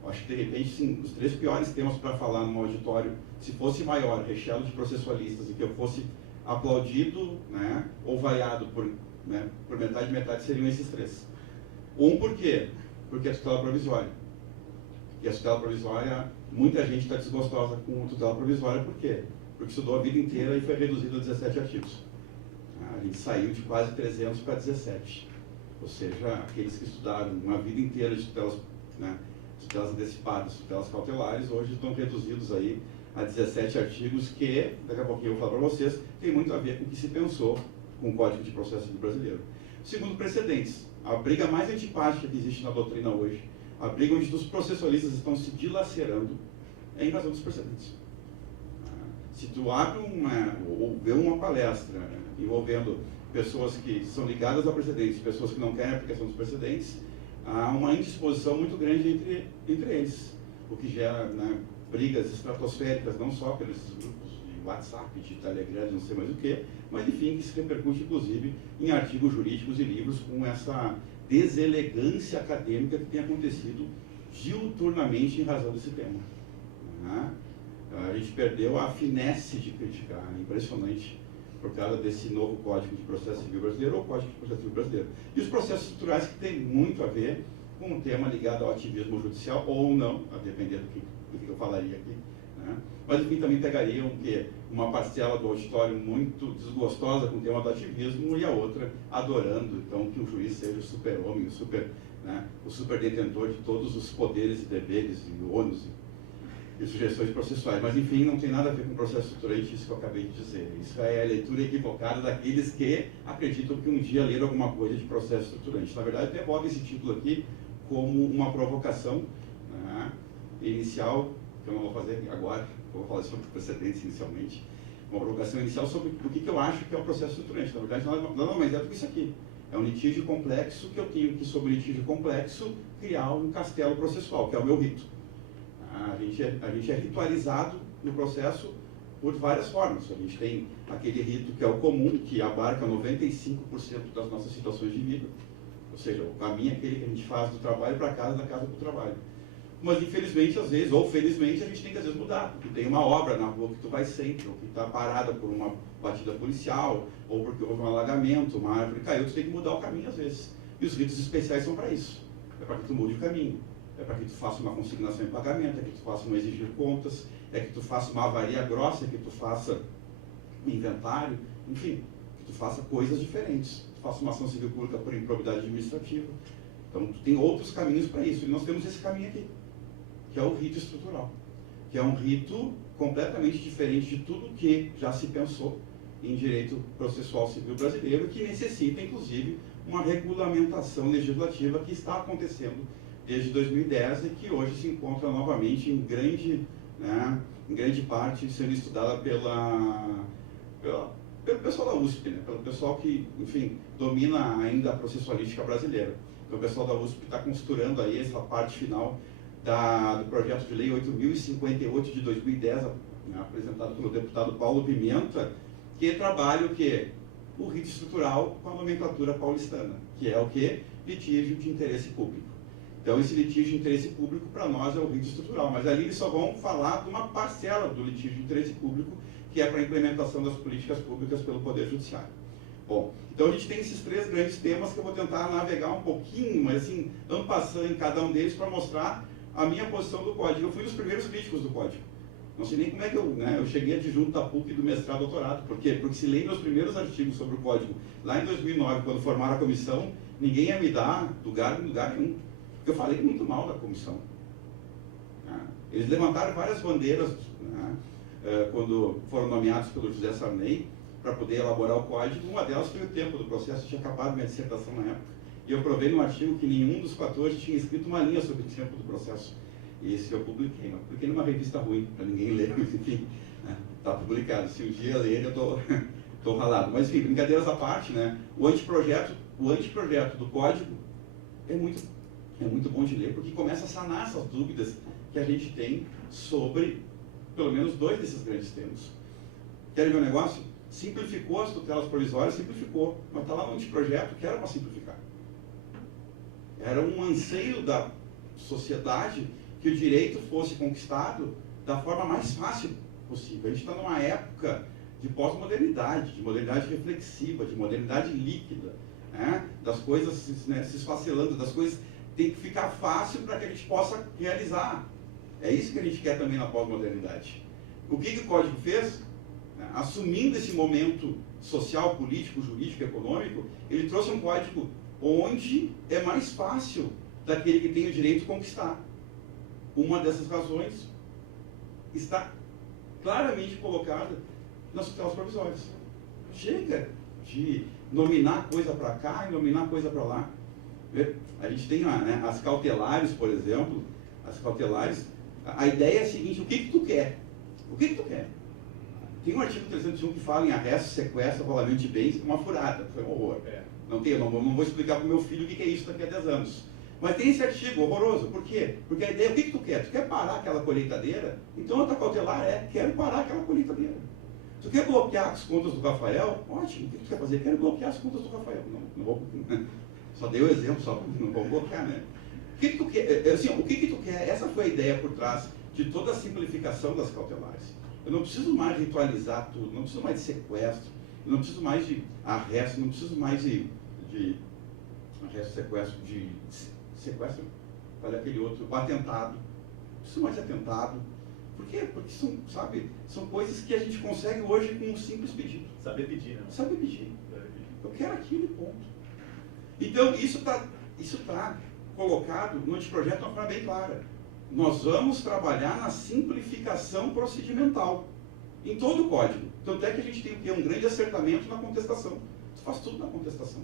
Acho que de repente, sim, os 3 piores temas para falar num auditório, se fosse maior, recheado de processualistas, e que eu fosse aplaudido, né, ou vaiado por metade, seriam esses 3. Por quê? Porque é a tutela provisória. E a tutela provisória, muita gente está desgostosa com a tutela provisória, por quê? Porque estudou a vida inteira e foi reduzido a 17 artigos. A gente saiu de quase 300 para 17. Ou seja, aqueles que estudaram uma vida inteira de tutelas, tutelas antecipadas, tutelas cautelares, hoje estão reduzidos aí a 17 artigos, que, daqui a pouquinho eu vou falar para vocês, tem muito a ver com o que se pensou com o Código de Processo Civil Brasileiro. Segundo, precedentes. A briga mais antipática que existe na doutrina hoje, a briga onde os processualistas estão se dilacerando, é a invasão dos precedentes. Se tu abre ou vê uma palestra envolvendo pessoas que são ligadas a precedentes, pessoas que não querem a aplicação dos precedentes, há uma indisposição muito grande entre eles, o que gera, né, brigas estratosféricas, não só pelos grupos de WhatsApp, de Telegram, não sei mais o que, mas enfim, que se repercute inclusive em artigos jurídicos e livros com essa deselegância acadêmica que tem acontecido diuturnamente em razão desse tema. Né? A gente perdeu a finesse de criticar, impressionante, por causa desse novo Código de Processo Civil Brasileiro ou Código de Processo Civil Brasileiro. E os processos estruturais que tem muito a ver com um tema ligado ao ativismo judicial ou não, a depender do que eu falaria aqui. Né? Mas enfim, também pegariam que uma parcela do auditório muito desgostosa com o tema do ativismo e a outra adorando, então, que o juiz seja o super-homem, o super-detentor de todos os poderes e deveres e ônus e sugestões processuais. Mas, enfim, não tem nada a ver com o processo estruturante, isso que eu acabei de dizer. Isso é a leitura equivocada daqueles que acreditam que um dia leram alguma coisa de processo estruturante. Na verdade, eu boto esse título aqui como uma provocação, né, inicial, que eu não vou fazer agora, vou falar sobre precedentes inicialmente, uma provocação inicial sobre o que eu acho que é o processo estruturante. Na verdade, nada mais é do que isso aqui. É um litígio complexo que eu tenho que, sobre litígio complexo, criar um castelo processual, que é o meu rito. A gente é ritualizado no processo por várias formas. A gente tem aquele rito que é o comum, que abarca 95% das nossas situações de vida. Ou seja, o caminho é aquele que a gente faz do trabalho para casa, da casa para o trabalho. Mas, infelizmente, às vezes, ou felizmente, a gente tem que, às vezes, mudar. Porque tem uma obra na rua que tu vai sempre, ou que está parada por uma batida policial, ou porque houve um alagamento, uma árvore caiu, tu tem que mudar o caminho, às vezes. E os ritos especiais são para isso. É para que tu mude o caminho. É para que tu faça uma consignação em pagamento, é que tu faça um exigir contas, é que tu faça uma avaria grossa, é que tu faça um inventário, enfim, que tu faça coisas diferentes. Tu faça uma ação civil pública por improbidade administrativa. Então, tu tem outros caminhos para isso. E nós temos esse caminho aqui, que é o rito estrutural, que é um rito completamente diferente de tudo que já se pensou em direito processual civil brasileiro, que necessita, inclusive, uma regulamentação legislativa que está acontecendo desde 2010 e que hoje se encontra novamente em grande parte sendo estudada pelo pessoal da USP, né? Pelo pessoal que, enfim, domina ainda a processualística brasileira. Então, o pessoal da USP está costurando aí essa parte final do projeto de lei 8.058 de 2010, apresentado pelo deputado Paulo Pimenta, que trabalha o quê? O rito estrutural com a nomenclatura paulistana, que é o quê? Litígio de interesse público. Então, esse litígio de interesse público, para nós, é o rito estrutural. Mas ali eles só vão falar de uma parcela do litígio de interesse público, que é para a implementação das políticas públicas pelo Poder Judiciário. Bom, então a gente tem esses três grandes temas que eu vou tentar navegar um pouquinho, mas assim, en passant em cada um deles para mostrar a minha posição do Código. Eu fui um dos primeiros críticos do Código. Não sei nem como é que eu cheguei adjunto da PUC do mestrado e doutorado. Por quê? Porque se leem meus primeiros artigos sobre o Código, lá em 2009, quando formaram a comissão, ninguém ia me dar lugar em lugar nenhum. Porque eu falei muito mal da comissão. Eles levantaram várias bandeiras, quando foram nomeados pelo José Sarney para poder elaborar o código. Uma delas foi o tempo do processo. Eu tinha acabado minha dissertação na época. E eu provei num artigo que nenhum dos 14 tinha escrito uma linha sobre o tempo do processo. E esse eu publiquei. Mas publiquei numa revista ruim, para ninguém ler. Enfim, está publicado. Se um dia ler, eu estou ralado. Mas, enfim, brincadeiras à parte, né? O anteprojeto do código é muito bom de ler, porque começa a sanar essas dúvidas que a gente tem sobre, pelo menos, dois desses grandes temas. Querem ver um negócio? Simplificou as tutelas provisórias, simplificou. Mas está lá no anteprojeto que era para simplificar. Era um anseio da sociedade que o direito fosse conquistado da forma mais fácil possível. A gente está numa época de pós-modernidade, de modernidade reflexiva, de modernidade líquida, né? Das coisas se esfacelando, das coisas tem que ficar fácil para que a gente possa realizar. É isso que a gente quer também na pós-modernidade. O que o Código fez? Assumindo esse momento social, político, jurídico, econômico, ele trouxe um código onde é mais fácil daquele que tem o direito conquistar. Uma dessas razões está claramente colocada nas tutelas provisórias. Chega de nominar coisa para cá e nominar coisa para lá. A gente tem as cautelares, por exemplo. As cautelares, a ideia é a seguinte: o que tu quer? O que tu quer? Tem um artigo 301 que fala em arresto, sequestro, rolamento de bens, uma furada, foi um horror. Não vou explicar para o meu filho o que é isso daqui a 10 anos. Mas tem esse artigo horroroso, por quê? Porque a ideia, o que tu quer? Tu quer parar aquela colheitadeira? Então a tua cautelar quero parar aquela colheitadeira. Tu quer bloquear as contas do Rafael? Ótimo, o que tu quer fazer? Quero bloquear as contas do Rafael. Não vou, só dei o exemplo, só não vou bloquear, né? O que tu quer? Assim, o que tu quer? Essa foi a ideia por trás de toda a simplificação das cautelares. Eu não preciso mais ritualizar tudo, não preciso mais de sequestro, eu não preciso mais de arresto, não preciso mais de arresto, sequestro, olha aquele outro, o atentado. Não preciso mais de atentado. Por quê? Porque são coisas que a gente consegue hoje com um simples pedido. Saber pedir, né? Saber pedir. Eu quero aquilo e ponto. Então, isso tá colocado no anteprojeto de uma forma bem clara. Nós vamos trabalhar na simplificação procedimental em todo o código. Tanto é que a gente tem que ter um grande acertamento na contestação. Tu faz tudo na contestação.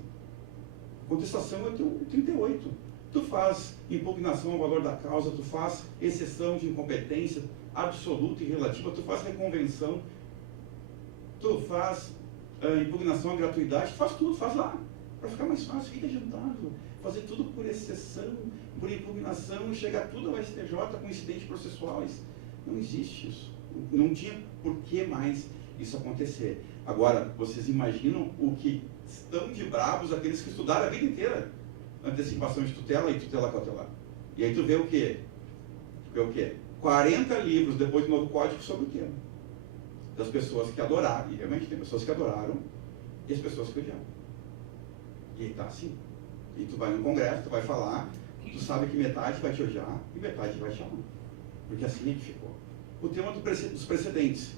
A contestação é o 38. Tu faz impugnação ao valor da causa, tu faz exceção de incompetência absoluta e relativa, tu faz reconvenção, tu faz impugnação à gratuidade, tu faz tudo, faz lá. Para ficar mais fácil, fica adiantado. Fazer tudo por exceção, por impugnação, e chegar tudo ao STJ com incidentes processuais. Não existe isso. Não tinha por que mais isso acontecer. Agora, vocês imaginam o que estão de bravos aqueles que estudaram a vida inteira antecipação de tutela e tutela cautelar. E aí tu vê o quê? 40 livros depois do novo código sobre o tema. Das pessoas que adoraram, e realmente tem pessoas que adoraram, e as pessoas que odiaram. E aí tá assim. E tu vai no congresso, tu vai falar, tu sabe que metade vai te odiar e metade vai te amar. Porque assim é que ficou. O tema dos precedentes.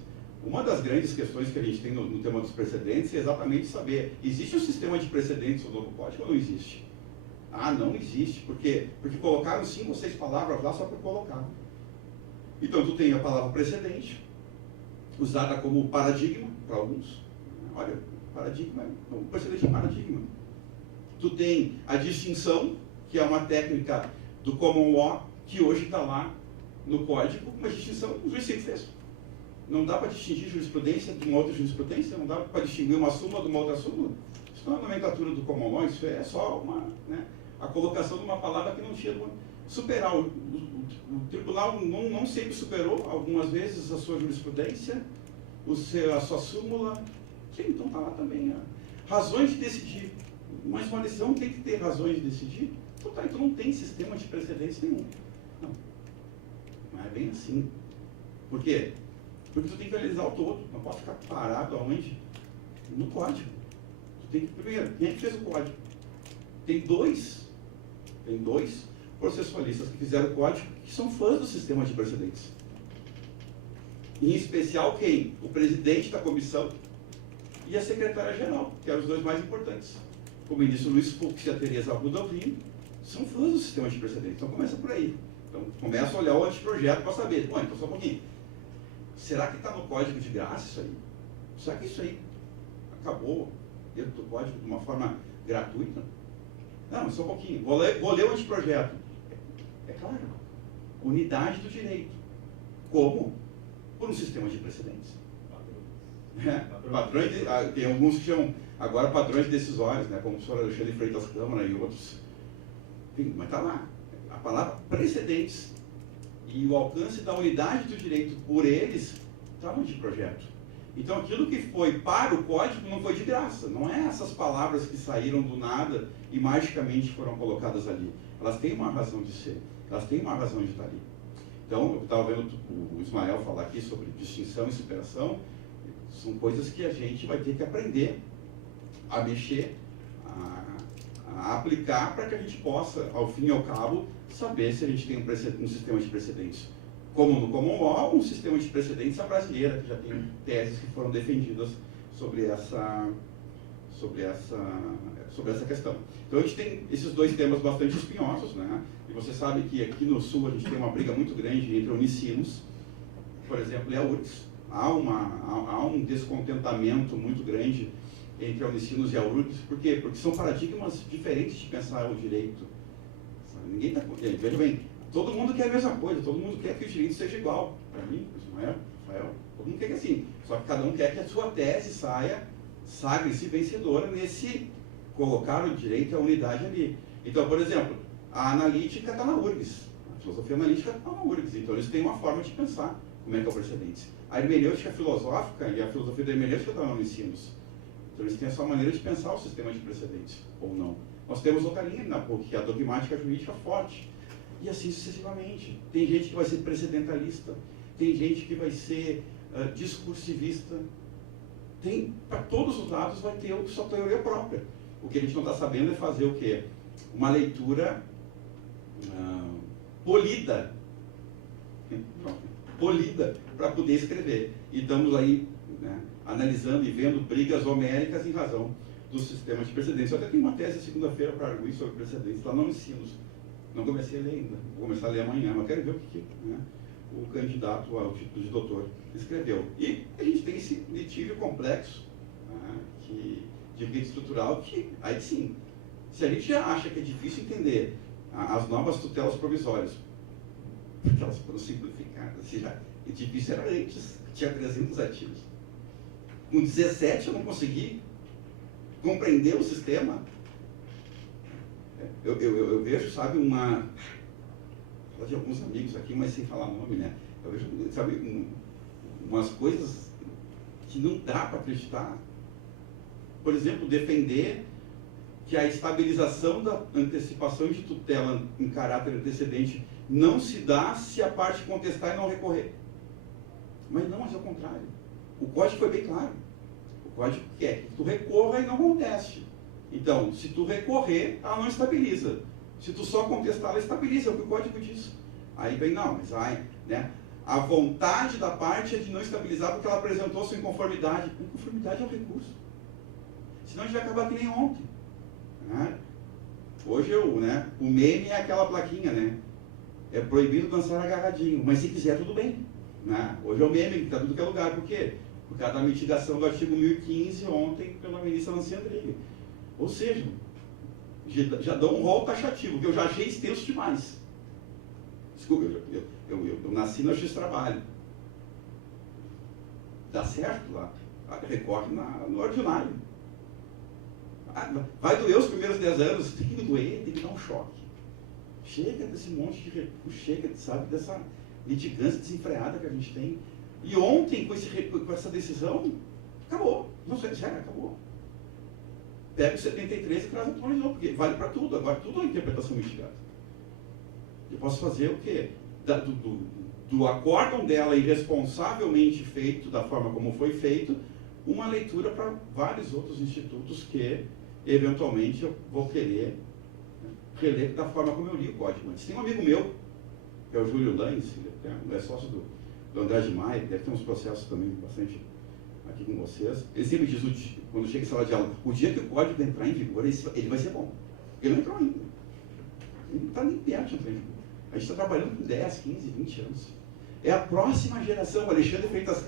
Uma das grandes questões que a gente tem no tema dos precedentes é exatamente saber, existe um sistema de precedentes no novo código ou não existe? Ah, não existe. Por quê? Porque colocaram 5 ou 6 palavras lá só para colocar. Então, tu tem a palavra precedente, usada como paradigma para alguns. Olha, paradigma, o precedente é paradigma. Tu tem a distinção, que é uma técnica do common law, que hoje está lá no código, uma distinção que o juiz sempre fez. Não dá para distinguir jurisprudência de uma outra jurisprudência, não dá para distinguir uma súmula de uma outra súmula. Isso não é a nomenclatura do common law, isso é só a colocação de uma palavra que não tinha superar. O tribunal não sempre superou, algumas vezes, a sua jurisprudência, a sua súmula. Sim, então está lá também. Razões de decidir. Mas uma decisão tem que ter razões de decidir. Então tá, então não tem sistema de precedentes nenhum. Não é bem assim. Por quê? Porque tu tem que analisar o todo. Não pode ficar parado aonde? No código. Tu tem que, primeiro, quem é que fez o código? Tem dois processualistas que fizeram o código que são fãs do sistema de precedentes. Em especial quem? O presidente da comissão e a secretária-geral, que eram os dois mais importantes. O ministro Luiz Fux e a Tereza Arruda Alvim são fãs do sistema de precedentes. Então começa por aí. Então começa a olhar o anteprojeto para saber. Bom, então só um pouquinho. Será que está no código de graça isso aí? Será que isso aí acabou dentro do código de uma forma gratuita? Não, só um pouquinho. Vou ler o anteprojeto. É claro. Unidade do direito. Como? Por um sistema de precedentes. Padrões tem alguns que chamam agora padrões decisórios, né? Como o professor Alexandre Freitas Câmara e outros. Enfim, mas está lá. A palavra precedentes e o alcance da unidade do direito por eles está no anteprojeto. Então, aquilo que foi para o código não foi de graça. Não é essas palavras que saíram do nada e magicamente foram colocadas ali. Elas têm uma razão de ser. Elas têm uma razão de estar ali. Então, eu estava vendo o Ismael falar aqui sobre distinção e superação. São coisas que a gente vai ter que aprender a mexer, a aplicar para que a gente possa, ao fim e ao cabo, saber se a gente tem um sistema de precedentes. Como no Common Law, um sistema de precedentes à brasileira, que já tem teses que foram defendidas sobre essa questão. Então a gente tem esses dois temas bastante espinhosos, né? E você sabe que aqui no Sul a gente tem uma briga muito grande entre unicinos, por exemplo, e a URGS. Há um descontentamento muito grande entre a unicinos e a URGS. Por quê? Porque são paradigmas diferentes de pensar o direito. Ninguém está... Veja bem, todo mundo quer a mesma coisa, todo mundo quer que o direito seja igual. Para mim, isso não é. Rafael, todo mundo quer que assim, só que cada um quer que a sua tese sagre-se vencedora nesse colocar o direito e a unidade ali. Então, por exemplo, a analítica está na URGS, a filosofia analítica está na URGS, então eles têm uma forma de pensar como é que é o precedente. A hermenêutica filosófica e a filosofia da hermenêutica estão no ensinos. Então eles têm a sua maneira de pensar o sistema de precedentes, ou não. Nós temos outra linha na PUC, que é a dogmática jurídica forte. E assim sucessivamente. Tem gente que vai ser precedentalista, tem gente que vai ser discursivista. Tem, para todos os lados vai ter sua teoria própria. O que a gente não está sabendo é fazer o quê? Uma leitura polida para poder escrever. E estamos aí, né, analisando e vendo brigas homéricas em razão do sistema de precedentes. Eu até tenho uma tese segunda-feira para arguir sobre precedentes lá no Ensinos. Não comecei a ler ainda, vou começar a ler amanhã, mas quero ver o que né, o candidato ao título de doutor escreveu. E a gente tem esse litígio complexo, né, de direito estrutural, que aí sim, se a gente já acha que é difícil entender as novas tutelas provisórias, porque elas foram simplificadas, o difícil era antes, tinha 300 artigos. Com 17 eu não consegui compreender o sistema. Eu vejo, sabe, falar de alguns amigos aqui, mas sem falar nome, né? Eu vejo, sabe, umas coisas que não dá para acreditar. Por exemplo, defender que a estabilização da antecipação de tutela em caráter antecedente não se dá se a parte contestar e não recorrer. Mas é o contrário. O código foi bem claro. O código quer que tu recorra e não conteste. Então, se tu recorrer, ela não estabiliza. Se tu só contestar, ela estabiliza, é o que o código diz. Aí vem, não, mas né, a vontade da parte é de não estabilizar porque ela apresentou sua inconformidade. Inconformidade é um recurso. Senão a gente vai acabar que nem ontem. Né? Hoje, o meme é aquela plaquinha, né? É proibido dançar agarradinho, mas se quiser, tudo bem. Né? Hoje é o meme que está em tudo que é lugar. Por quê? Por causa da mitigação do artigo 1015 ontem pela ministra Nancy Andrighi. Ou seja, já dá um rol taxativo, que eu já achei extenso demais. Desculpa, eu nasci no Justiça do Trabalho. Dá certo lá. Recorre no ordinário. Vai doer os primeiros 10 anos, tem que doer, tem que dar um choque. Chega desse monte de recurso, chega, sabe, dessa litigância desenfreada que a gente tem. E ontem, com essa decisão, acabou. Não sei, sério, acabou. Pega o 73 e traz atualizou, porque vale para tudo, agora tudo é interpretação mitigada. Eu posso fazer o quê? Do acórdão dela irresponsavelmente feito, da forma como foi feito, uma leitura para vários outros institutos que, eventualmente, eu vou querer reler da forma como eu li o código antes. Tem um amigo meu, que é o Júlio Lanz, ele é sócio do Andrade Maia, deve ter uns processos também bastante aqui com vocês. Ele sempre diz, quando chega em sala de aula, o dia que o código entrar em vigor, ele vai ser bom. Ele não entrou ainda. Ele não está nem perto de entrar em vigor. A gente está trabalhando com 10, 15, 20 anos. É a próxima geração. O Alexandre Freitas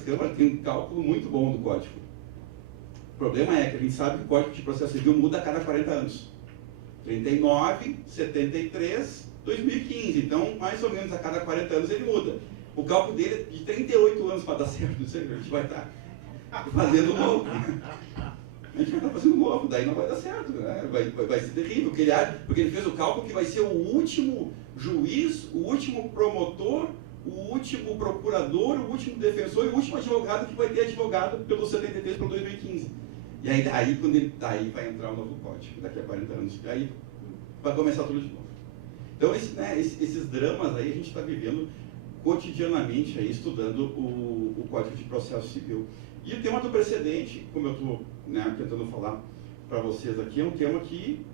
Câmara tem um cálculo muito bom do código. O problema é que a gente sabe que o Código de Processo Civil muda a cada 40 anos. 39, 73, 2015. Então, mais ou menos a cada 40 anos ele muda. O cálculo dele é de 38 anos para dar certo. A gente vai estar fazendo novo. A gente vai estar fazendo novo, daí não vai dar certo. Né? Vai ser terrível. Porque ele fez o cálculo que vai ser o último juiz, o último promotor, o último procurador, o último defensor e o último advogado que vai ter advogado pelo 73 para 2015. E aí daí vai entrar o novo código, daqui a 40 anos. E aí vai começar tudo de novo. Então, esses dramas aí a gente está vivendo cotidianamente, aí, estudando o Código de Processo Civil. E o tema do precedente, como eu estou tentando falar para vocês aqui, é um tema que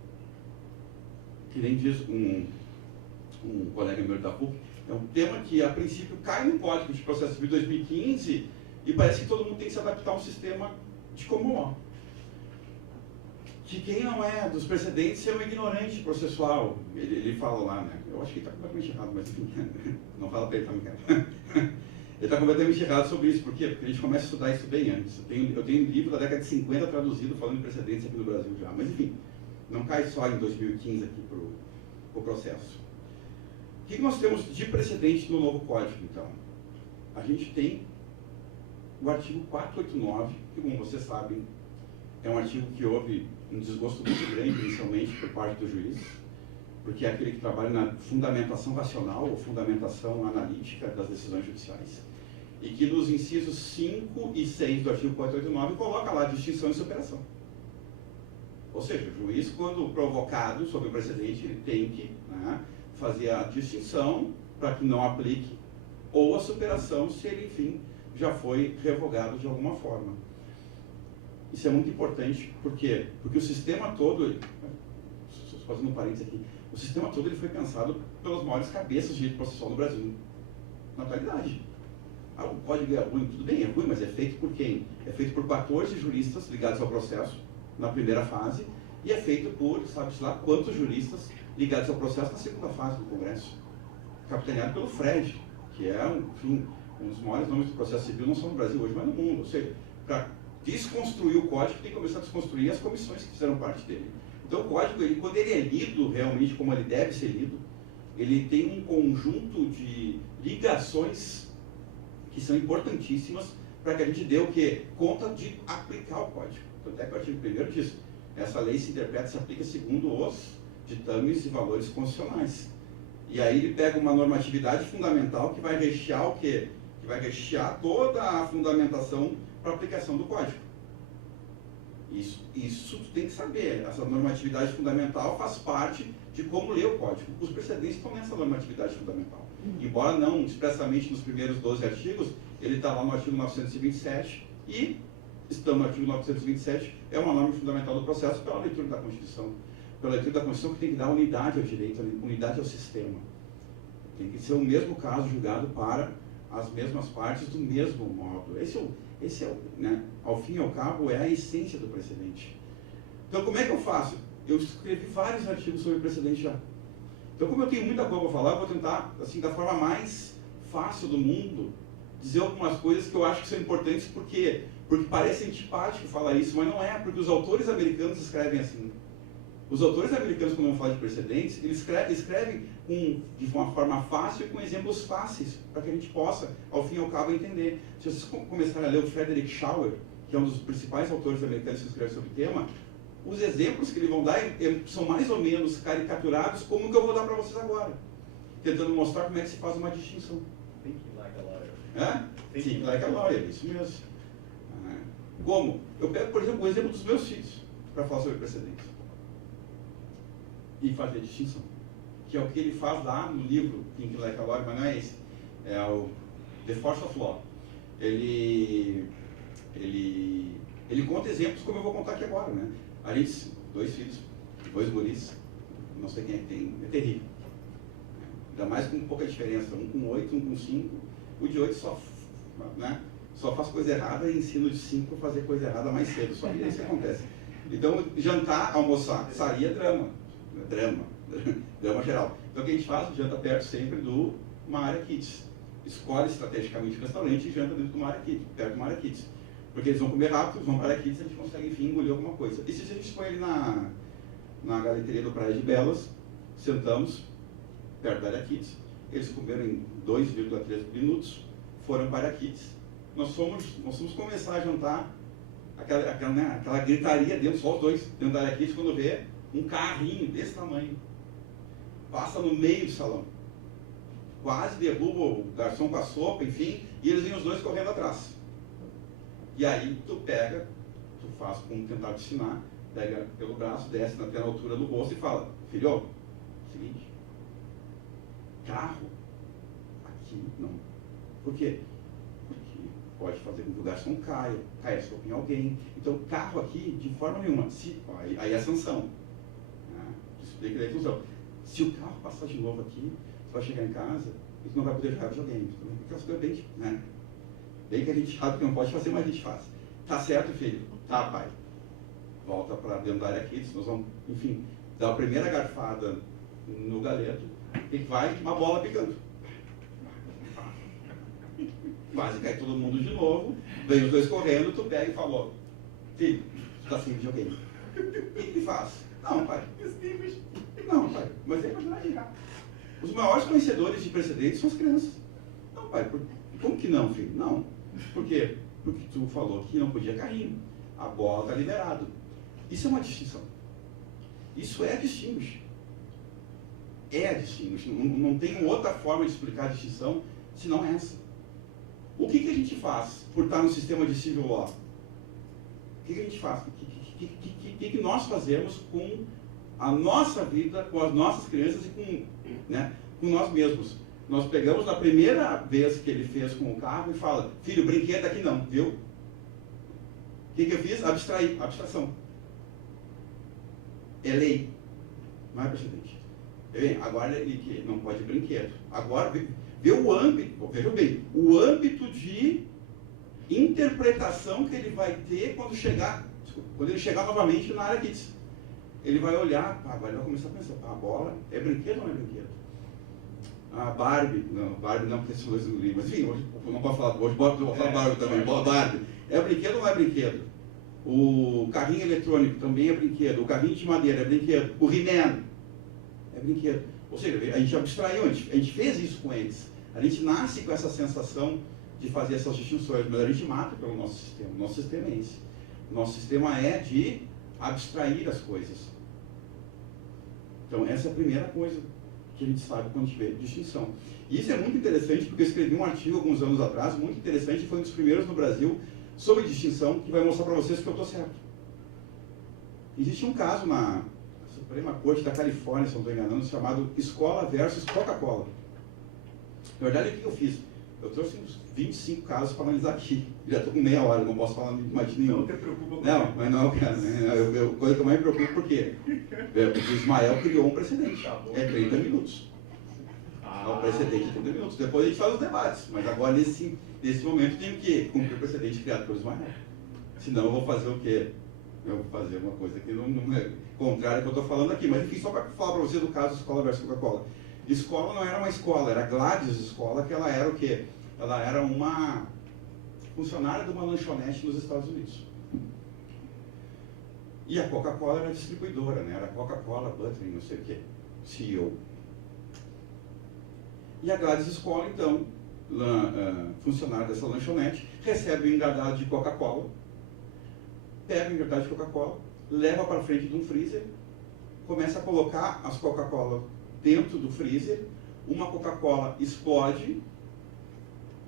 nem diz um colega meu da PUC, é um tema que, a princípio, cai no Código de Processo Civil 2015 e parece que todo mundo tem que se adaptar a um sistema de comum law. Que quem não é dos precedentes é um ignorante processual. Ele fala lá, né? Eu acho que ele está completamente errado, mas enfim, não fala para ele também, cara. Ele está completamente errado sobre isso. Por quê? Porque a gente começa a estudar isso bem antes. Eu tenho um livro da década de 50 traduzido falando de precedentes aqui no Brasil já. Mas enfim, não cai só em 2015 aqui para o processo. O que nós temos de precedente no novo código, então? a gente tem o artigo 489, que, como vocês sabem, é um artigo que houve um desgosto muito grande, inicialmente, por parte do juiz, porque é aquele que trabalha na fundamentação racional ou fundamentação analítica das decisões judiciais, e que nos incisos 5 e 6 do artigo 489 coloca lá distinção e superação. Ou seja, o juiz, quando provocado sobre o precedente, ele tem que, né, fazer a distinção para que não aplique, ou a superação se ele, enfim, já foi revogado de alguma forma. Isso é muito importante, por quê? Porque o sistema todo, fazendo um parênteses aqui, o sistema todo ele foi pensado pelas maiores cabeças de direito processual do Brasil, na atualidade. O código é ruim, tudo bem, é ruim, mas é feito por quem? É feito por 14 juristas ligados ao processo, na primeira fase, e é feito por, sabe-se lá, quantos juristas ligados ao processo na segunda fase do Congresso. Capitaneado pelo Fred, que é, enfim, um dos maiores nomes do processo civil, não só no Brasil hoje, mas no mundo. Ou seja, para desconstruir o código, tem que começar a desconstruir as comissões que fizeram parte dele. Então, o código, quando ele é lido realmente como ele deve ser lido, ele tem um conjunto de ligações que são importantíssimas para que a gente dê o quê? Conta de aplicar o código. Tanto é que o artigo 1º diz, essa lei se interpreta e se aplica segundo os ditames e valores constitucionais. E aí ele pega uma normatividade fundamental que vai rechear o quê? Que vai rechear toda a fundamentação para a aplicação do código. Isso tu tem que saber. Essa normatividade fundamental faz parte de como ler o código. Os precedentes estão nessa normatividade fundamental. Embora não expressamente nos primeiros 12 artigos, ele está lá no artigo 927 e, estando no artigo 927, é uma norma fundamental do processo pela leitura da Constituição. Pela leitura da Constituição que tem que dar unidade ao direito, unidade ao sistema. Tem que ser o mesmo caso julgado para as mesmas partes do mesmo modo. Esse é né, ao fim e ao cabo, é a essência do precedente. Então, como é que eu faço? Eu escrevi vários artigos sobre precedente já. Então, como eu tenho muita coisa para falar, eu vou tentar, assim, da forma mais fácil do mundo, dizer algumas coisas que eu acho que são importantes, porque parece antipático falar isso, mas não é, porque os autores americanos escrevem assim. Os autores americanos, quando vão falar de precedentes, eles escrevem de uma forma fácil e com exemplos fáceis, para que a gente possa, ao fim e ao cabo, entender. Se vocês começarem a ler o Frederick Schauer, que é um dos principais autores americanos que escreve sobre o tema, os exemplos que eles vão dar são mais ou menos caricaturados como o que eu vou dar para vocês agora, tentando mostrar como é que se faz uma distinção. Thinking like a lawyer. É? Thinking like a lawyer, isso mesmo. Como? Eu pego, por exemplo, o exemplo dos meus filhos, para falar sobre precedentes. E fazer distinção. Que é o que ele faz lá no livro Thinking Like a Lawyer, mas não é esse. É o The Force of Law. Ele conta exemplos como eu vou contar aqui agora, né? A gente, 2 filhos, 2 guris, não sei quem é que tem, é terrível. Ainda mais com pouca diferença, um com 8, um com 5. O de 8 só faz coisa errada e ensina o de 5 a fazer coisa errada mais cedo, só que isso que acontece. Então, jantar, almoçar, sair é drama geral. Então o que a gente faz? Janta perto sempre do uma área kids. Escolhe estrategicamente o restaurante e janta dentro de uma área kids, perto de uma área kids. Porque eles vão comer rápido, vão para a área kids e a gente consegue, enfim, engolir alguma coisa. E se a gente põe ele na galeteria do Praia de Belas, sentamos perto da área kids, eles comeram em 2,3 minutos, foram para a área kids. Nós fomos começar a jantar, aquela gritaria dentro, só os dois, dentro da área kids, quando vê um carrinho desse tamanho, passa no meio do salão, quase derruba o garçom com a sopa, enfim, e eles vêm os dois correndo atrás. E aí tu faz como tentar te ensinar, pega pelo braço, desce até a altura do rosto e fala, filho, seguinte, carro, aqui não. Por quê? Porque pode fazer com que o garçom caia a sopa em alguém. Então, carro aqui, de forma nenhuma, aí é sanção. Explica daí a função. Se o carro passar de novo aqui, você vai chegar em casa e você não vai poder jogar videogame. Porque as coisas bem, né? Bem que a gente sabe que não pode fazer, mas a gente faz. Tá certo, filho? Tá, pai. Volta para dentro da área kids, nós vamos, enfim, dar a primeira garfada no galeto e vai uma bola picando. Quase cai todo mundo de novo, vem os dois correndo, tu pega e fala, filho, tu tá sem videogame. O que ele faz? Não, pai. Não, pai, mas é verdade. Os maiores conhecedores de precedentes são as crianças. Não, pai, por Como que não, filho? Não. Por quê? Porque tu falou que não podia carrinho. A bola está liberado. Isso é uma distinção. Isso é distinguish. É distinguish. Não tem outra forma de explicar a distinção senão essa. O que a gente faz por estar no sistema de civil law? O que a gente faz? O que nós fazemos com a nossa vida, com as nossas crianças e com nós mesmos? Nós pegamos na primeira vez que ele fez com o carro e fala, filho, brinquedo aqui não, viu? O que eu fiz? Abstrair, abstração. É lei, não é precedente. Bem, agora ele não pode brinquedo. Agora, vê o âmbito, veja bem, o âmbito de interpretação que ele vai ter quando ele chegar novamente na área kids. Ele vai olhar, agora ele vai começar a pensar, a bola é brinquedo ou não é brinquedo? A Barbie porque são dois livros, mas enfim, hoje não posso falar, hoje vou falar Barbie também, Barbie. É brinquedo ou não é brinquedo? O carrinho eletrônico também é brinquedo, o carrinho de madeira é brinquedo, o He-Man é brinquedo. Ou seja, a gente abstraiu, a gente fez isso com eles. A gente nasce com essa sensação de fazer essas distinções, mas a gente mata pelo nosso sistema. O nosso sistema é esse. O nosso sistema é de abstrair as coisas. Então, essa é a primeira coisa que a gente sabe quando a gente vê distinção. E isso é muito interessante, porque eu escrevi um artigo alguns anos atrás, muito interessante, foi um dos primeiros no Brasil, sobre distinção, que vai mostrar para vocês que eu estou certo. Existe um caso na Suprema Corte da Califórnia, se não estou enganando, chamado Escola versus Coca-Cola. Na verdade, o que eu fiz? Eu trouxe uns 25 casos para analisar aqui. Já estou com meia hora, não posso falar mais de nenhum. Não te preocupa com Não, mas não, cara. Coisa que eu mais me preocupo, por quê? Porque o Ismael criou um precedente. É 30 minutos. É um precedente de 30 minutos. Depois a gente faz os debates. Mas agora, nesse momento, tem que cumprir o precedente criado pelo Ismael. Senão eu vou fazer o quê? Eu vou fazer uma coisa que não é contrária ao que eu estou falando aqui. Mas enfim, só para falar para você do caso Escola versus Coca-Cola. Escola não era uma escola, era a Gladys Escola, que ela era o quê? Ela era uma funcionária de uma lanchonete nos Estados Unidos. E a Coca-Cola era distribuidora, né? Era Coca-Cola, Butler, não sei o quê, CEO. E a Gladys Escola, então, funcionária dessa lanchonete, recebe o engradado de Coca-Cola, pega o engradado de Coca-Cola, leva para frente de um freezer, começa a colocar as Coca-Cola dentro do freezer, uma Coca-Cola explode,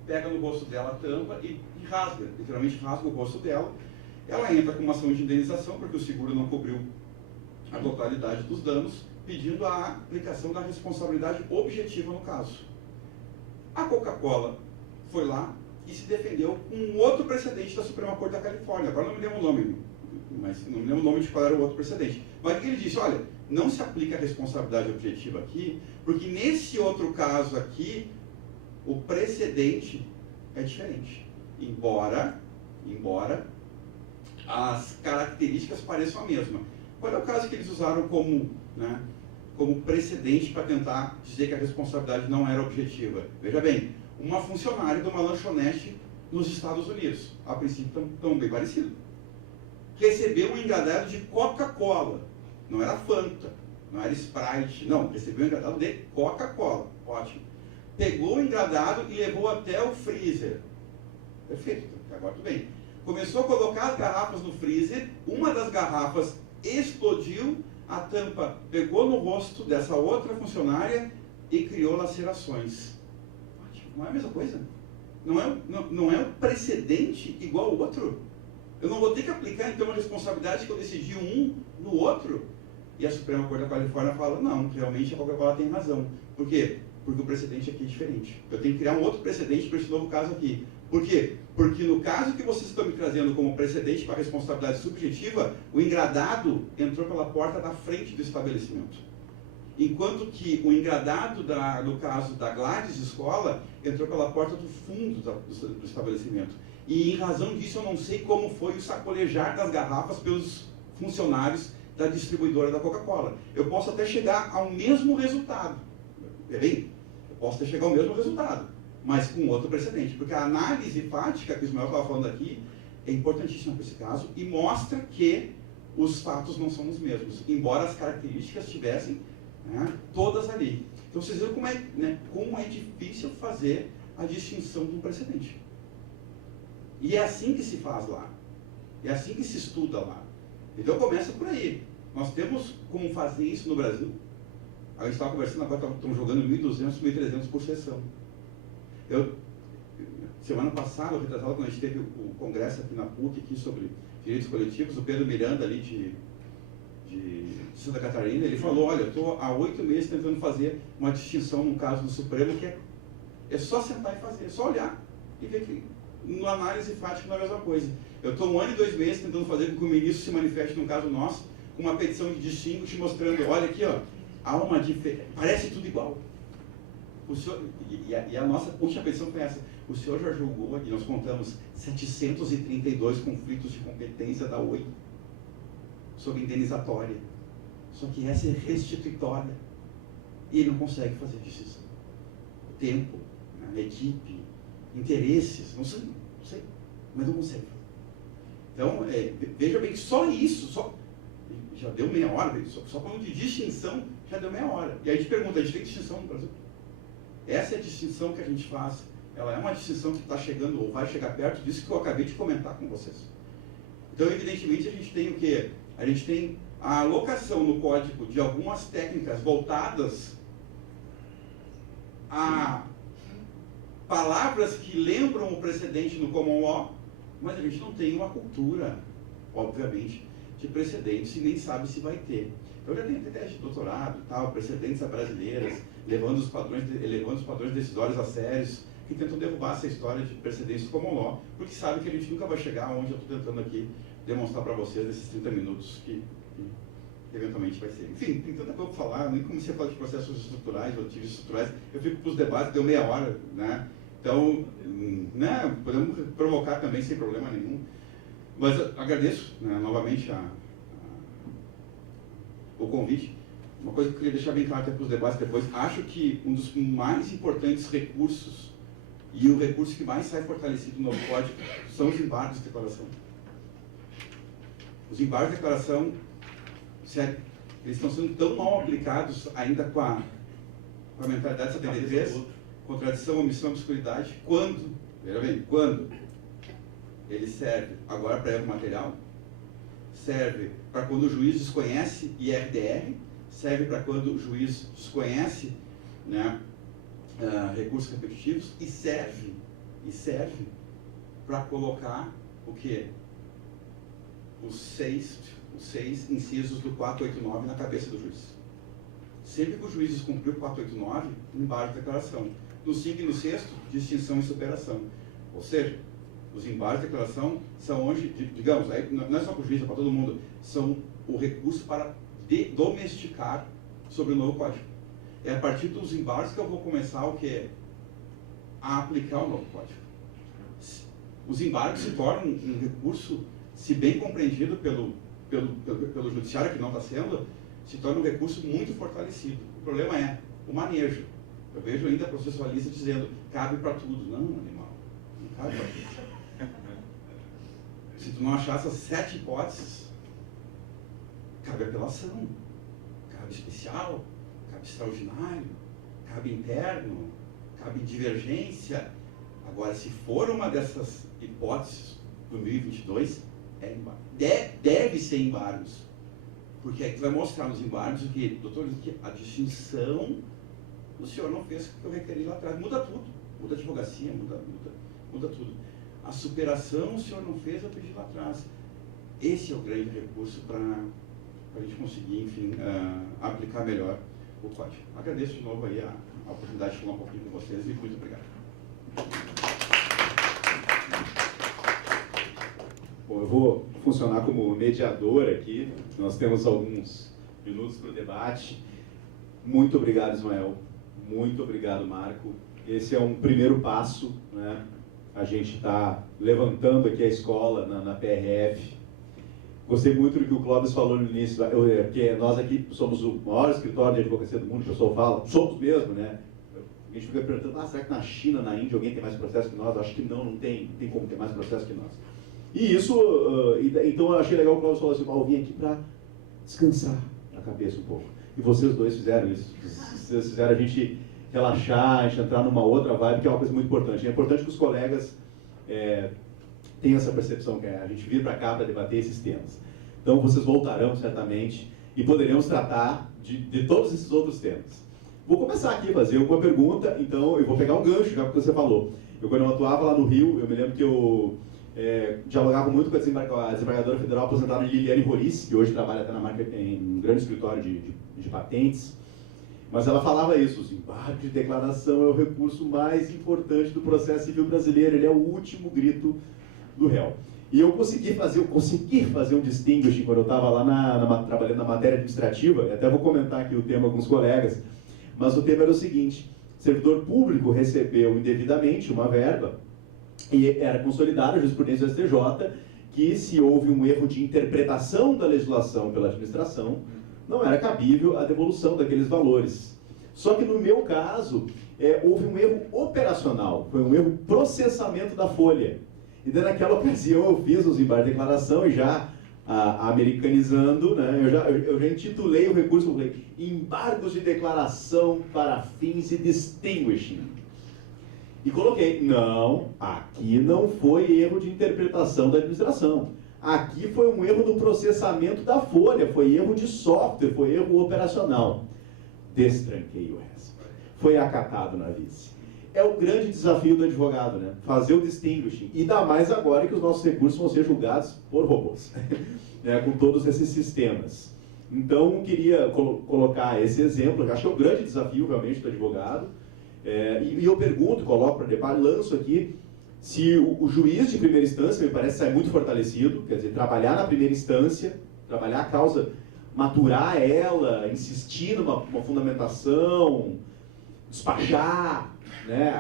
pega no rosto dela a tampa e rasga, literalmente rasga o rosto dela. Ela entra com uma ação de indenização, porque o seguro não cobriu a totalidade dos danos, pedindo a aplicação da responsabilidade objetiva no caso. A Coca-Cola foi lá e se defendeu com um outro precedente da Suprema Corte da Califórnia. Agora não me lembro o nome, mas não me lembro o nome de qual era o outro precedente. Mas ele disse, olha, não se aplica a responsabilidade objetiva aqui, porque nesse outro caso aqui, o precedente é diferente. Embora as características pareçam a mesma. Qual é o caso que eles usaram como precedente para tentar dizer que a responsabilidade não era objetiva? Veja bem, uma funcionária de uma lanchonete nos Estados Unidos, a princípio tão bem parecido, recebeu um engradado de Coca-Cola, não era Fanta, não era Sprite, não, recebeu um engradado de Coca-Cola, ótimo. Pegou o engradado e levou até o freezer. Perfeito, agora tudo bem. Começou a colocar as garrafas no freezer, uma das garrafas explodiu, a tampa pegou no rosto dessa outra funcionária e criou lacerações. Não é a mesma coisa? Não é um precedente igual ao outro? Eu não vou ter que aplicar então a responsabilidade que eu decidi um no outro? E a Suprema Corte da Califórnia fala, não, realmente a Coca-Cola tem razão. Por quê? Porque o precedente aqui é diferente. Eu tenho que criar um outro precedente para esse novo caso aqui. Por quê? Porque no caso que vocês estão me trazendo como precedente para a responsabilidade subjetiva, o engradado entrou pela porta da frente do estabelecimento. Enquanto que o engradado no caso da Gladys Escola entrou pela porta do fundo do estabelecimento. E em razão disso eu não sei como foi o sacolejar das garrafas pelos funcionários da distribuidora da Coca-Cola. Eu posso até chegar ao mesmo resultado. Bem, eu posso até chegar ao mesmo resultado, mas com outro precedente. Porque a análise fática que o Ismael estava falando aqui é importantíssima para esse caso e mostra que os fatos não são os mesmos, embora as características estivessem todas ali. Então vocês viram como é difícil fazer a distinção de um precedente. E é assim que se faz lá. É assim que se estuda lá. Então começa por aí. Nós temos como fazer isso no Brasil. A gente estava conversando agora, estamos jogando 1.200, 1.300 por sessão. Semana passada, retrasada, quando a gente teve o congresso aqui na PUC, aqui sobre direitos coletivos, o Pedro Miranda, ali de Santa Catarina, ele falou, olha, eu estou há 8 meses tentando fazer uma distinção num caso do Supremo, que é só sentar e fazer, é só olhar e ver que na análise fática não é a mesma coisa. Eu estou 1 ano e 2 meses tentando fazer com que o ministro se manifeste num caso nosso, com uma petição de distinguish mostrando, olha aqui, ó, há uma diferença, parece tudo igual. O senhor, e a nossa última petição foi essa, o senhor já julgou, e nós contamos 732 conflitos de competência da OI sobre indenizatória. Só que essa é restituitória. E ele não consegue fazer distinção. Tempo, né, equipe, interesses, não sei, mas não consegue fazer. Então, veja bem que só isso, já deu meia hora, só falando de distinção, já deu meia hora. E aí a gente pergunta, a gente tem distinção no Brasil? Essa é a distinção que a gente faz. Ela é uma distinção que está chegando, ou vai chegar perto disso que eu acabei de comentar com vocês. Então, evidentemente, a gente tem o quê? A gente tem a alocação no código de algumas técnicas voltadas a palavras que lembram o precedente no common law, mas a gente não tem uma cultura, obviamente, de precedentes e nem sabe se vai ter. Então, já tem teste de doutorado, tal, precedentes brasileiras, elevando os padrões decisórios a sérios, que tentam derrubar essa história de precedentes common law, porque sabe que a gente nunca vai chegar onde eu estou tentando aqui demonstrar para vocês nesses 30 minutos que eventualmente vai ser. Enfim, tem tanta coisa para falar, nem comecei a falar de processos estruturais, ou ativos estruturais, eu fico para os debates, deu meia hora, né? Então, né, podemos provocar também sem problema nenhum. Mas eu agradeço, né, novamente o convite. Uma coisa que eu queria deixar bem claro até para os debates depois, acho que um dos mais importantes recursos e o recurso que mais sai fortalecido no novo código são os embargos de declaração. Os embargos de declaração, sério, eles estão sendo tão mal aplicados ainda com a mentalidade 73, contradição, omissão, obscuridade, quando, veja bem, quando ele serve agora para erro material, serve para quando o juiz desconhece IRDR, serve para quando o juiz desconhece, né, recursos repetitivos, e serve para colocar o quê? Os seis incisos do 489 na cabeça do juiz. Sempre que o juiz descumpriu o 489, embargo de declaração. No 5 e no 6, distinção e superação. Ou seja, os embargos de declaração são onde, digamos, não é só para o juiz, é para todo mundo, são o recurso para domesticar sobre o novo código. É a partir dos embargos que eu vou começar o quê? A aplicar o novo código. Os embargos se tornam um recurso, se bem compreendido pelo judiciário, que não está sendo, se torna um recurso muito fortalecido. O problema é o manejo. Eu vejo ainda processualista dizendo, cabe para tudo. Não, animal, não cabe para tudo. Se tu não achar essas 7 hipóteses, cabe apelação, cabe especial, cabe extraordinário, cabe interno, cabe divergência. Agora, se for uma dessas hipóteses do 2022, é embargo. Deve ser embargos. Porque aí tu vai mostrar nos embargos o que, doutor, a distinção o senhor não fez o que eu requeri lá atrás. Muda tudo. Muda a advocacia, muda tudo. A superação o senhor não fez, eu pedi lá atrás. Esse é o grande recurso para a gente conseguir, enfim, aplicar melhor o código. Agradeço de novo aí a oportunidade de falar um pouquinho com vocês e muito obrigado. Bom, eu vou funcionar como mediador aqui. Nós temos alguns minutos para o debate. Muito obrigado, Ismael. Muito obrigado, Marco. Esse é um primeiro passo, né? A gente está levantando aqui a escola na PRF. Gostei muito do que o Clóvis falou no início, porque nós aqui somos o maior escritório de advocacia do mundo, o pessoal fala, somos mesmo, né? A gente fica perguntando, será que na China, na Índia, alguém tem mais processo que nós? Acho que não tem como ter mais processo que nós. E isso, então eu achei legal o Clóvis falou assim, eu vim aqui para descansar a cabeça um pouco. E vocês dois fizeram isso. Vocês fizeram a gente relaxar, a gente entrar numa outra vibe, que é uma coisa muito importante. É importante que os colegas tenham essa percepção, que a gente vir para cá para debater esses temas. Então, vocês voltarão, certamente, e poderemos tratar de todos esses outros temas. Vou começar aqui a fazer uma pergunta, então eu vou pegar um gancho, já que você falou. Quando eu atuava lá no Rio, eu me lembro que eu dialogava muito com a desembargadora federal aposentada Liliane Roriz, que hoje trabalha até na marca, em um grande escritório de patentes. Mas ela falava isso, o embargo de declaração é o recurso mais importante do processo civil brasileiro, ele é o último grito do réu. E eu consegui fazer um distinguishing quando eu estava lá trabalhando na matéria administrativa, até vou comentar aqui o tema com os colegas, mas o tema era o seguinte: servidor público recebeu indevidamente uma verba e era consolidada a jurisprudência do STJ que, se houve um erro de interpretação da legislação pela administração, não era cabível a devolução daqueles valores. Só que no meu caso, houve um erro operacional, foi um erro processamento da folha. E daí, naquela ocasião eu fiz os embargos de declaração e já americanizando, né, eu já intitulei o recurso, falei, embargos de declaração para fins de distinguishing. E coloquei, não, aqui não foi erro de interpretação da administração. Aqui foi um erro no processamento da folha, foi erro de software, foi erro operacional. Destranquei o resto. Foi acatado na vice. É o grande desafio do advogado, né? Fazer o distinguishing. E ainda mais agora que os nossos recursos vão ser julgados por robôs, né? Com todos esses sistemas. Então, queria colocar esse exemplo, que acho que é o grande desafio realmente do advogado. E eu pergunto, coloco para debate, lanço aqui, se o juiz de primeira instância, me parece, sai muito fortalecido, quer dizer, trabalhar na primeira instância, trabalhar a causa, maturar ela, insistir numa fundamentação, despachar, né?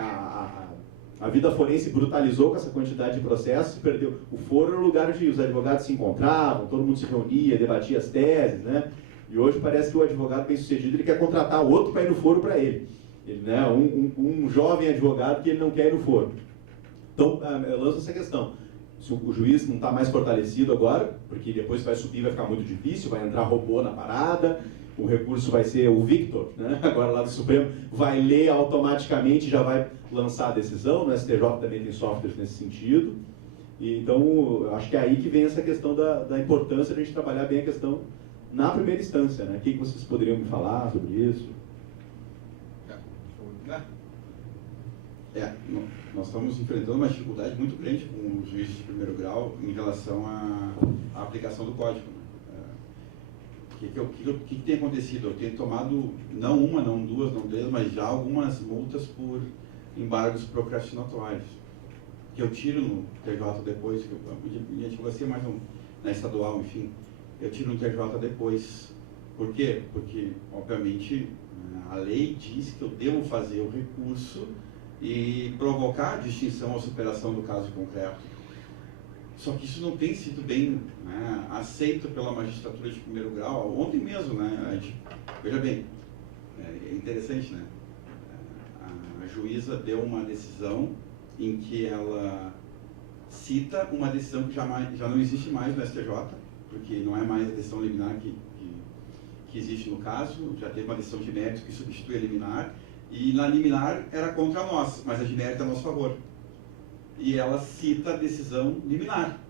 A vida forense brutalizou com essa quantidade de processos, perdeu. O foro era o lugar onde os advogados se encontravam, todo mundo se reunia, debatia as teses, né? E hoje parece que o advogado bem-sucedido ele quer contratar outro para ir no foro para ele, né? Um jovem advogado que ele não quer ir no foro. Então, eu lanço essa questão. Se o juiz não está mais fortalecido agora, porque depois vai subir, vai ficar muito difícil, vai entrar robô na parada, o recurso vai ser o Victor, né? Agora lá do Supremo, vai ler automaticamente, já vai lançar a decisão, no STJ também tem softwares nesse sentido. E, então, acho que é aí que vem essa questão da importância de a gente trabalhar bem a questão na primeira instância, né? O que vocês poderiam me falar sobre isso? Nós estamos enfrentando uma dificuldade muito grande com os juízes de primeiro grau em relação à aplicação do código. O que tem acontecido? Eu tenho tomado, não uma, não duas, não três, mas já algumas multas por embargos procrastinatórios, que eu tiro no TJ depois, que minha advocacia é mais na estadual, enfim, eu tiro no TJ depois. Por quê? Porque, obviamente, a lei diz que eu devo fazer o recurso e provocar a distinção ou superação do caso concreto. Só que isso não tem sido bem, né, aceito pela magistratura de primeiro grau. Ontem mesmo, né, veja bem, é interessante, né? A juíza deu uma decisão em que ela cita uma decisão que já não existe mais no STJ, porque não é mais a decisão liminar que existe no caso, já teve uma decisão de mérito que substitui a liminar, e na liminar era contra nós, mas a de mérito é a nosso favor. E ela cita a decisão liminar,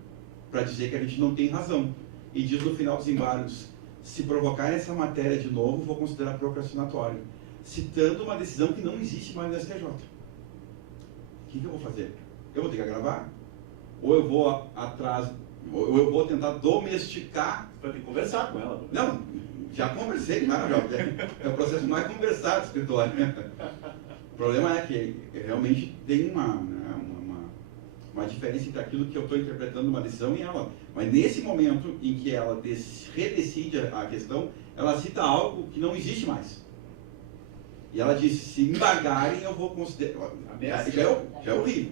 para dizer que a gente não tem razão. E diz no final dos embargos, se provocar essa matéria de novo, vou considerar procrastinatório. Citando uma decisão que não existe mais no STJ. O que eu vou fazer? Eu vou ter que agravar? Ou eu vou atrás, ou eu vou tentar domesticar... Vai ter que conversar com ela. Não, já conversei, é o processo mais conversado do escritório. O problema é que realmente tem uma diferença entre aquilo que eu estou interpretando uma decisão e ela. Mas nesse momento em que ela redecide a questão, ela cita algo que não existe mais. E ela diz, se embargarem, eu vou considerar... Já é horrível.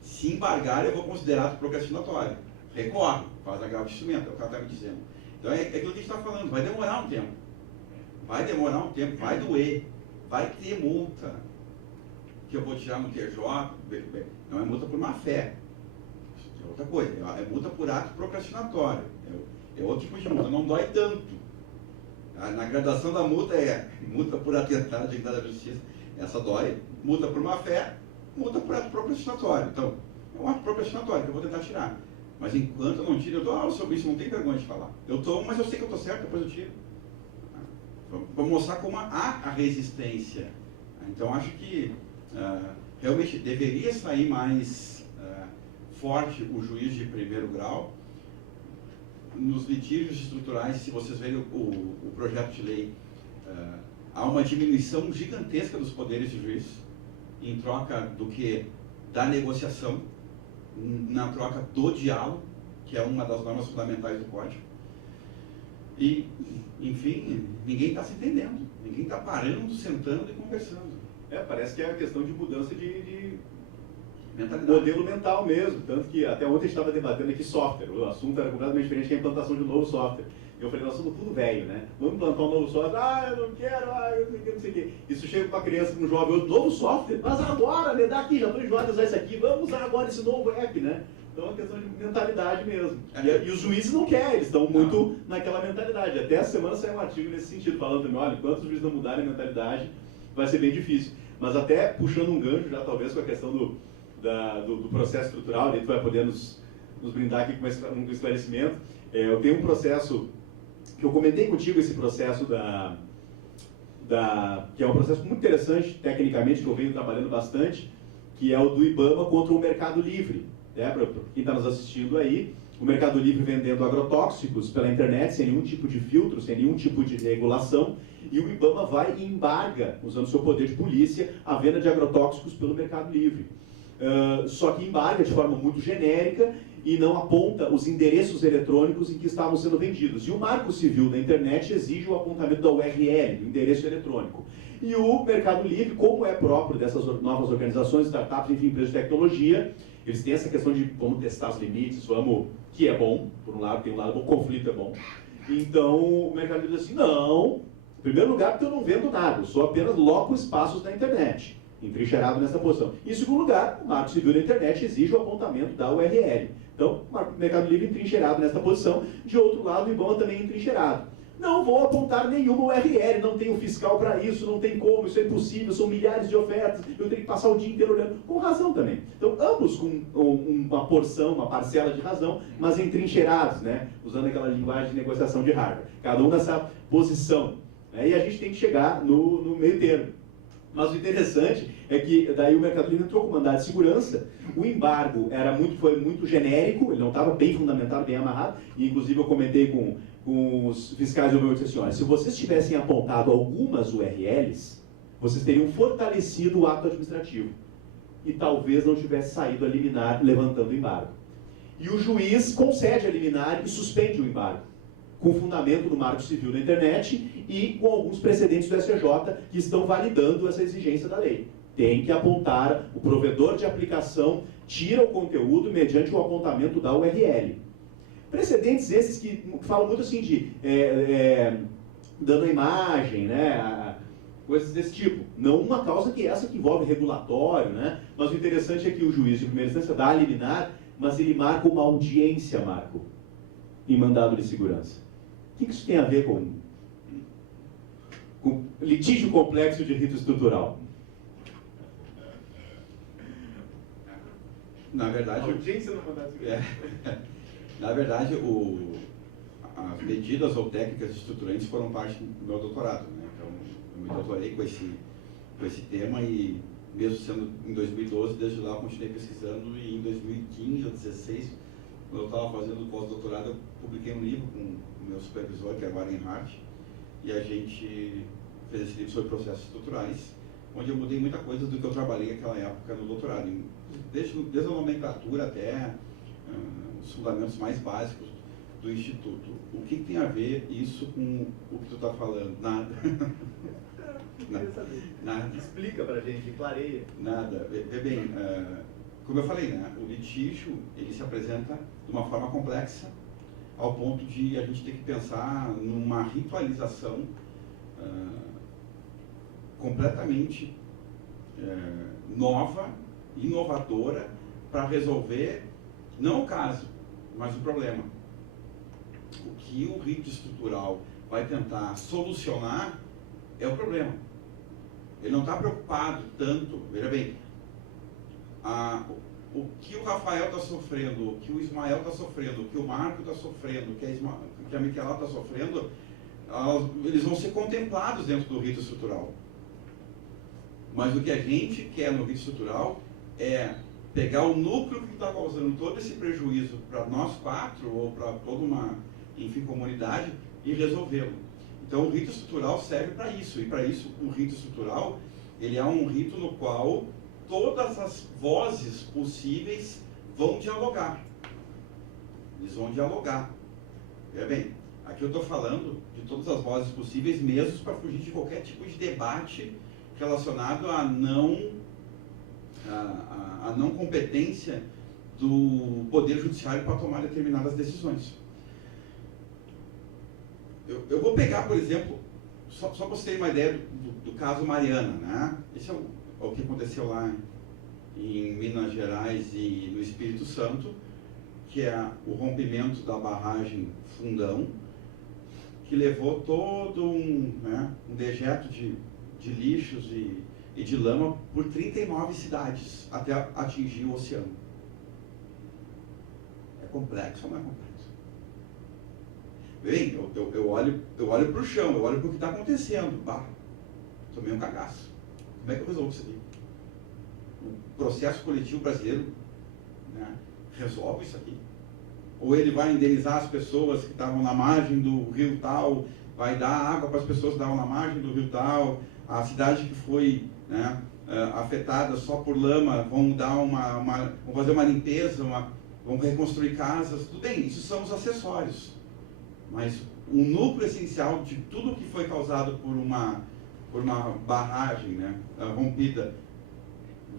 Se embargarem, eu vou considerar procrastinatório. Recorre, faz agravo de instrumento, é o que ela está me dizendo. Então é aquilo que a gente está falando, vai demorar um tempo. Vai demorar um tempo, vai doer. Vai ter multa. Que eu vou tirar no TJ, não é multa por má fé. É outra coisa, é multa por ato procrastinatório. É outro tipo de multa, não dói tanto. Na gradação da multa é multa por atentado à dignidade da justiça. Essa DOI, multa por má fé, multa por ato proposicionatório. Então, é um ato proposicionatório que eu vou tentar tirar. Mas enquanto eu não tiro, eu dou sobre isso, não tem vergonha de falar. Eu tomo, mas eu sei que eu estou certo, depois eu tiro. Vou mostrar como há a resistência. Então, acho que realmente deveria sair mais forte o juiz de primeiro grau. Nos litígios estruturais, se vocês verem o projeto de lei, há uma diminuição gigantesca dos poderes de juiz, em troca do que? Da negociação, na troca do diálogo, que é uma das normas fundamentais do Código. E, enfim, ninguém está se entendendo, ninguém está parando, sentando e conversando. Parece que é a questão de mudança de Mentalidade. modelo mental mesmo, tanto que até ontem a gente estava debatendo aqui software, o assunto era completamente diferente que a implantação de um novo software. Eu falei, nós somos tudo velho, né? Vamos implantar um novo software, eu não quero, eu não sei o quê. Isso chega para uma criança, para um jovem, novo software? Mas agora, me dá aqui, já estou enjoado de usar isso aqui, vamos usar agora esse novo app, né? Então é uma questão de mentalidade mesmo. E os juízes não querem, eles estão muito naquela mentalidade. Até essa semana saiu um artigo nesse sentido, falando também, olha, enquanto os juízes não mudarem a mentalidade, vai ser bem difícil. Mas até puxando um gancho já, talvez, com a questão do processo estrutural, daí tu vai poder nos brindar aqui com um esclarecimento. Eu tenho um processo, que eu comentei contigo, esse processo que é um processo muito interessante, tecnicamente, que eu venho trabalhando bastante, que é o do IBAMA contra o Mercado Livre. Para quem está nos assistindo aí, o Mercado Livre vendendo agrotóxicos pela internet, sem nenhum tipo de filtro, sem nenhum tipo de regulação, e o IBAMA vai e embarga, usando seu poder de polícia, a venda de agrotóxicos pelo Mercado Livre. Só que embarga de forma muito genérica e não aponta os endereços eletrônicos em que estavam sendo vendidos. E o Marco Civil da internet exige o apontamento da URL, do endereço eletrônico. E o Mercado Livre, como é próprio dessas novas organizações, startups, enfim, empresas de tecnologia, eles têm essa questão de vamos testar os limites, que é bom, por um lado, tem um lado bom, o conflito é bom. Então o Mercado Livre diz assim, não, em primeiro lugar porque eu não vendo nada, eu sou apenas loco espaços da internet, entrincheirado nessa posição. Em segundo lugar, o Marco Civil da internet exige o apontamento da URL. Então, o Mercado Livre entrincheirado nessa posição, de outro lado, o IBAMA também entrincheirado. Não vou apontar nenhuma URL, não tenho fiscal para isso, não tem como, isso é impossível, são milhares de ofertas, eu tenho que passar o dia inteiro olhando, com razão também. Então, ambos com uma porção, uma parcela de razão, mas entrincheirados, né? Usando aquela linguagem de negociação de Harvard. Cada um nessa posição. Né? E a gente tem que chegar no meio termo. Mas o interessante é que daí o Mercado Livre entrou com mandado de segurança, o embargo foi muito genérico, ele não estava bem fundamentado, bem amarrado, e inclusive eu comentei com os fiscais do meu e disse assim, olha, se vocês tivessem apontado algumas URLs, vocês teriam fortalecido o ato administrativo e talvez não tivesse saído a liminar levantando o embargo. E o juiz concede a liminar e suspende o embargo, com fundamento no Marco Civil da internet e com alguns precedentes do STJ que estão validando essa exigência da lei. Tem que apontar, o provedor de aplicação tira o conteúdo mediante o apontamento da URL. Precedentes esses que falam muito assim de dando a imagem, né, coisas desse tipo. Não uma causa que essa que envolve regulatório, né, mas o interessante é que o juiz de primeira instância dá a liminar, mas ele marca uma audiência, Marco, em mandado de segurança. O que isso tem a ver com litígio complexo de rito estrutural? Na verdade, audiência no mandado de segurança. Na verdade, as medidas ou técnicas estruturantes foram parte do meu doutorado, né? Então, eu me doutorei com esse tema e, mesmo sendo em 2012, desde lá eu continuei pesquisando e em 2015 ou 2016, quando eu estava fazendo pós-doutorado, eu publiquei um livro com o meu supervisor, que é o Wagenhardt, e a gente fez esse livro sobre processos estruturais, onde eu mudei muita coisa do que eu trabalhei naquela época no doutorado, desde a nomenclatura até os fundamentos mais básicos do Instituto. O que tem a ver isso com o que tu está falando? Nada. Nada. Explica pra gente, clareia. Nada. Vê bem, como eu falei, né, o litígio ele se apresenta de uma forma complexa, ao ponto de a gente ter que pensar numa ritualização completamente nova, inovadora, para resolver não o caso, mas o problema. O que o rito estrutural vai tentar solucionar é o problema. Ele não está preocupado tanto, veja bem, o que o Rafael está sofrendo, o que o Ismael está sofrendo, o que o Marco está sofrendo, o que a Miquela está sofrendo, eles vão ser contemplados dentro do rito estrutural. Mas o que a gente quer no rito estrutural é pegar o núcleo que está causando todo esse prejuízo para nós 4 ou para toda uma, enfim, comunidade e resolvê-lo. Então o rito estrutural serve para isso, e para isso o rito estrutural, ele é um rito no qual todas as vozes possíveis vão dialogar. Eles vão dialogar. Veja bem, aqui eu estou falando de todas as vozes possíveis, mesmo para fugir de qualquer tipo de debate relacionado à não competência do Poder Judiciário para tomar determinadas decisões. Eu vou pegar, por exemplo, só para você ter uma ideia do caso Mariana, né? Esse é o que aconteceu lá em Minas Gerais e no Espírito Santo, que é o rompimento da barragem Fundão, que levou todo um dejeto de lixos e de lama por 39 cidades até atingir o oceano. É complexo ou não é complexo? Bem, eu olho para o chão, eu olho para o que está acontecendo. Bah, tomei um cagaço. Como é que eu resolvo isso aqui? O processo coletivo brasileiro, né, resolve isso aqui? Ou ele vai indenizar as pessoas que estavam na margem do rio tal, vai dar água para as pessoas que estavam na margem do rio tal, a cidade que foi, né, afetada só por lama, vão fazer uma limpeza, vão reconstruir casas, tudo bem, isso são os acessórios. Mas o núcleo essencial de tudo que foi causado por uma barragem, né, rompida,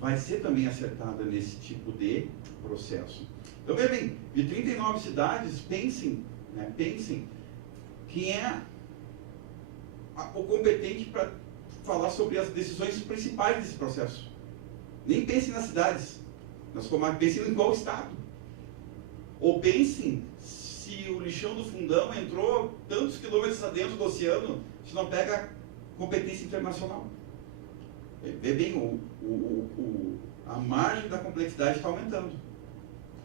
vai ser também acertada nesse tipo de processo. Então, veja bem, de 39 cidades, pensem quem é o competente para falar sobre as decisões principais desse processo. Nem pensem nas cidades, nas comarcas, pensem em qual estado. Ou pensem se o lixão do Fundão entrou tantos quilômetros adentro do oceano, se não pega competência internacional. Vê bem, a margem da complexidade está aumentando.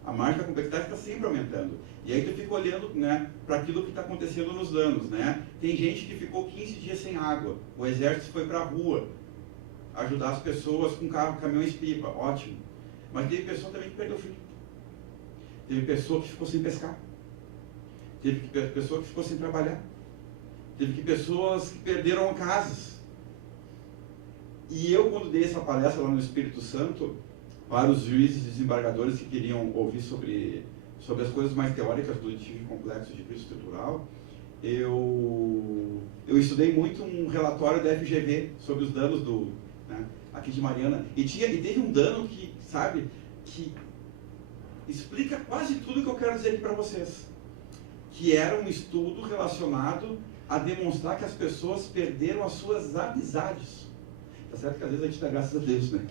A margem da complexidade está sempre aumentando. E aí tu fica olhando, né, para aquilo que está acontecendo nos danos. Né? Tem gente que ficou 15 dias sem água. O exército foi para a rua ajudar as pessoas com caminhões-pipa. Ótimo. Mas teve pessoa também que perdeu o filho. Teve pessoa que ficou sem pescar. Teve pessoa que ficou sem trabalhar. Teve pessoas que perderam casas. E eu, quando dei essa palestra lá no Espírito Santo, para os juízes e desembargadores que queriam ouvir sobre as coisas mais teóricas do litígio complexo de crise estrutural, eu estudei muito um relatório da FGV sobre os danos aqui de Mariana. E teve um dano que explica quase tudo que eu quero dizer aqui para vocês. Que era um estudo relacionado a demonstrar que as pessoas perderam as suas amizades. Tá certo que às vezes a gente dá graças a Deus, né?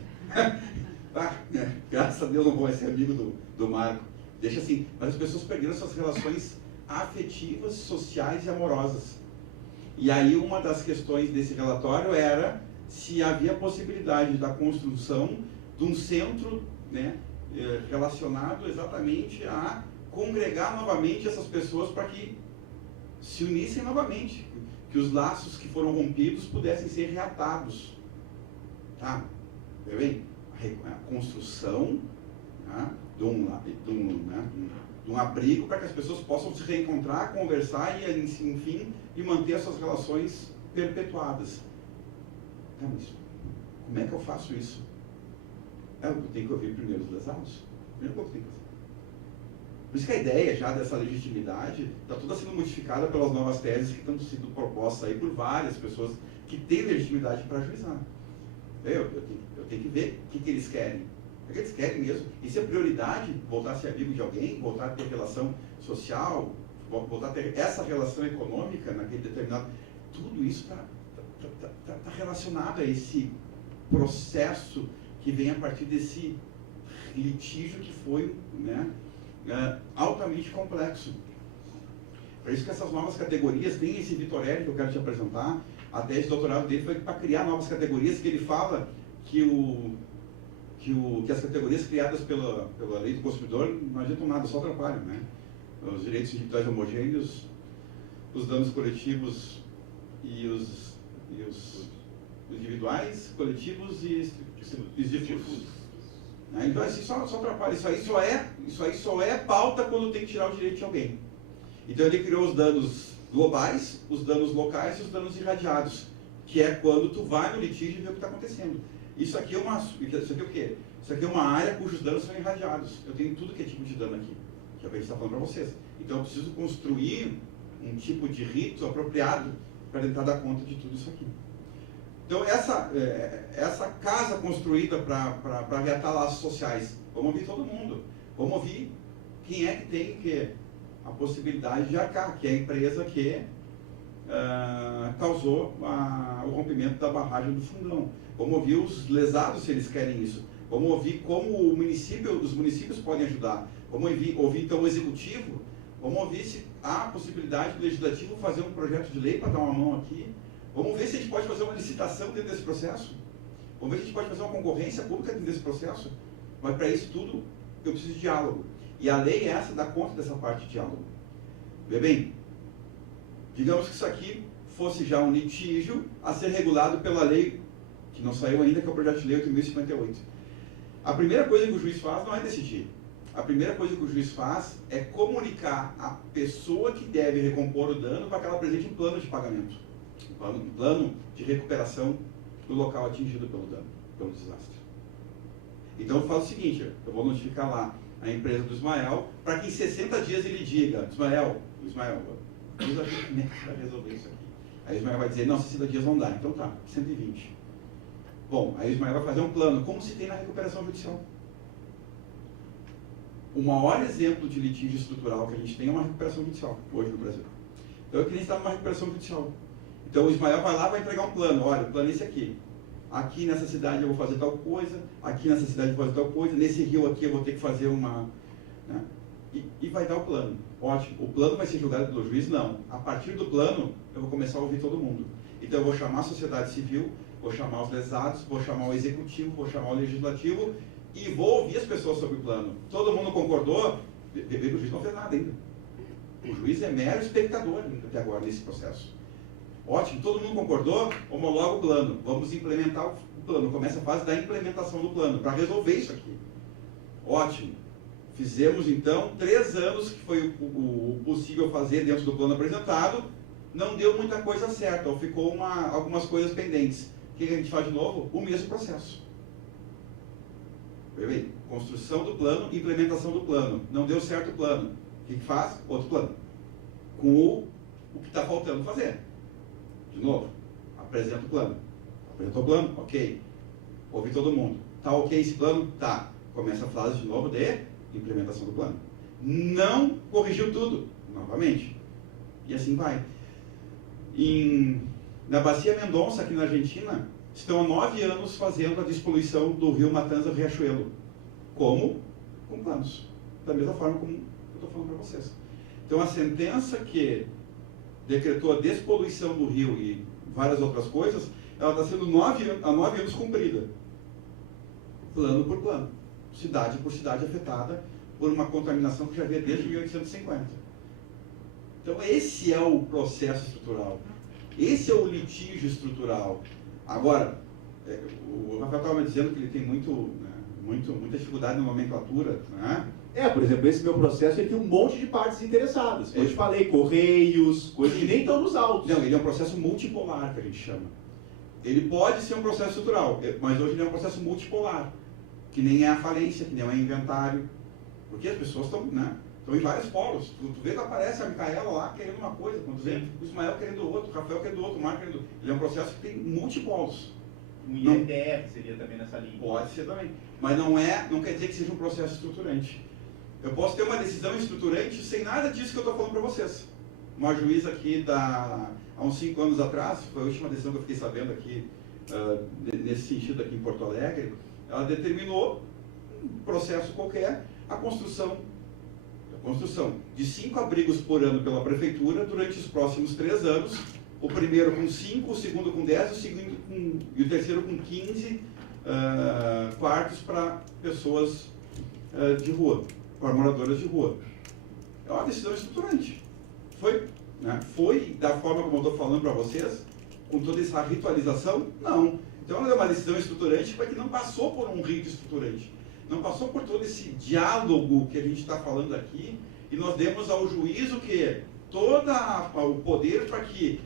Graças a Deus não vou ser amigo do Marco. Deixa assim, mas as pessoas perderam suas relações afetivas, sociais e amorosas. E aí uma das questões desse relatório era se havia possibilidade da construção de um centro, né, relacionado exatamente a congregar novamente essas pessoas para que se unissem novamente, que os laços que foram rompidos pudessem ser reatados. Tá? Bem, a construção, né, de um abrigo para que as pessoas possam se reencontrar, conversar e, enfim, e manter as suas relações perpetuadas. Tá, mas como é que eu faço isso? Eu tenho que ouvir primeiro os lesados. Primeiro que eu tenho que fazer. Por isso que a ideia já dessa legitimidade está toda sendo modificada pelas novas teses que estão sendo propostas aí por várias pessoas que têm legitimidade para ajuizar. Eu tenho que ver o que eles querem. O que eles querem mesmo. Isso é prioridade, voltar a ser amigo de alguém, voltar a ter relação social, voltar a ter essa relação econômica naquele determinado... Tudo isso está relacionado a esse processo que vem a partir desse litígio que foi, né, altamente complexo. Por isso que essas novas categorias, tem esse Vitorelli que eu quero te apresentar, a tese de doutorado dele foi para criar novas categorias, que ele fala que as categorias criadas pela lei do consumidor não adiantam nada, só atrapalham, né? Os direitos individuais homogêneos, os danos coletivos e os individuais, coletivos e difusos. Então assim, só atrapalha. Isso aí só é pauta quando tem que tirar o direito de alguém. Então ele criou os danos globais, os danos locais e os danos irradiados, que é quando tu vai no litígio e vê o que está acontecendo. Isso aqui é o quê? Isso aqui é uma área cujos danos são irradiados. Eu tenho tudo que é tipo de dano aqui, que é o que a gente está falando para vocês. Então eu preciso construir um tipo de rito apropriado para tentar dar conta de tudo isso aqui. Então essa casa construída para reatar laços sociais, vamos ouvir todo mundo. Vamos ouvir quem é que tem a possibilidade de arcar, que é a empresa que causou o rompimento da barragem do Fundão. Vamos ouvir os lesados se eles querem isso. Vamos ouvir como os municípios podem ajudar. Vamos ouvir então o executivo. Vamos ouvir se há a possibilidade do legislativo fazer um projeto de lei para dar uma mão aqui. Vamos ver se a gente pode fazer uma licitação dentro desse processo. Vamos ver se a gente pode fazer uma concorrência pública dentro desse processo. Mas para isso tudo eu preciso de diálogo. E a lei essa dá conta dessa parte de diálogo. Vê bem, digamos que isso aqui fosse já um litígio a ser regulado pela lei, que não saiu ainda, que é o projeto de lei 8.058. A primeira coisa que o juiz faz não é decidir. A primeira coisa que o juiz faz é comunicar a pessoa que deve recompor o dano para que ela apresente um plano de pagamento, um plano de recuperação do local atingido pelo dano, pelo desastre. Então eu faço o seguinte, eu vou notificar lá a empresa do Ismael, para que em 60 dias ele diga, Ismael, diz a gente como é que vai resolver isso aqui. Aí o Ismael vai dizer, não, 60 dias não dá, então tá, 120. Bom, aí o Ismael vai fazer um plano, como se tem na recuperação judicial. O maior exemplo de litígio estrutural que a gente tem é uma recuperação judicial, hoje no Brasil. Então eu queria estar numa recuperação judicial. Então o Ismael vai lá e vai entregar um plano, olha, o plano é esse aqui. Aqui nessa cidade eu vou fazer tal coisa, aqui nessa cidade eu vou fazer tal coisa, nesse rio aqui eu vou ter que fazer uma... Né? E vai dar o plano. Ótimo. O plano vai ser julgado pelo juiz? Não. A partir do plano, eu vou começar a ouvir todo mundo. Então eu vou chamar a sociedade civil, vou chamar os lesados, vou chamar o executivo, vou chamar o legislativo e vou ouvir as pessoas sobre o plano. Todo mundo concordou? O juiz não fez nada ainda. O juiz é mero espectador até agora nesse processo. Ótimo, todo mundo concordou? Homologa o plano. Vamos implementar o plano. Começa a fase da implementação do plano, para resolver isso aqui. Ótimo. Fizemos, então, 3 anos, que foi o possível fazer dentro do plano apresentado. Não deu muita coisa certa, ou ficou algumas coisas pendentes. O que a gente faz de novo? O mesmo processo. Bem, construção do plano, implementação do plano. Não deu certo o plano. O que faz? Outro plano. Com o que está faltando fazer. De novo, apresenta o plano. Apresentou o plano? Ok. Ouvi todo mundo. Tá ok esse plano? Tá. Começa a fase de novo de implementação do plano. Não corrigiu tudo. Novamente. E assim vai. Na Bacia Mendonça, aqui na Argentina, estão há 9 anos fazendo a despoluição do rio Matanza Riachuelo. Como? Com planos. Da mesma forma como eu estou falando para vocês. Então a sentença que decretou a despoluição do rio e várias outras coisas, ela está sendo há 9 anos cumprida. Plano por plano. Cidade por cidade afetada por uma contaminação que já veio desde 1850. Então esse é o processo estrutural. Esse é o litígio estrutural. Agora, o Rafael estava me dizendo que ele tem muita dificuldade na nomenclatura, né? Por exemplo, esse meu processo ele tem um monte de partes interessadas. Eu te falei, correios, coisas que nem estão nos autos. Não, ele é um processo multipolar, que a gente chama. Ele pode ser um processo estrutural, mas hoje ele é um processo multipolar, que nem é a falência, que nem é o inventário, porque as pessoas estão em vários polos. Tu vê que aparece a Micaela lá querendo uma coisa, quando vê o Ismael querendo outro, o Rafael querendo outro, o Marco querendo outro. Ele é um processo que tem multipolos. Um IETR seria também nessa linha. Pode ser também, mas não quer dizer que seja um processo estruturante. Eu posso ter uma decisão estruturante sem nada disso que eu estou falando para vocês. Uma juíza aqui, há uns 5 anos atrás, foi a última decisão que eu fiquei sabendo aqui, nesse sentido aqui em Porto Alegre, ela determinou, um processo qualquer, a construção, construção de 5 abrigos por ano pela prefeitura durante os próximos 3 anos, o primeiro com 5, o segundo com 10 e o terceiro com 15 quartos para pessoas de rua, para moradoras de rua. É uma decisão estruturante. Foi, né? Foi da forma como eu estou falando para vocês, com toda essa ritualização? Não. Então é uma decisão estruturante porque não passou por um rito estruturante. Não passou por todo esse diálogo que a gente está falando aqui, e nós demos ao juízo que todo o poder para que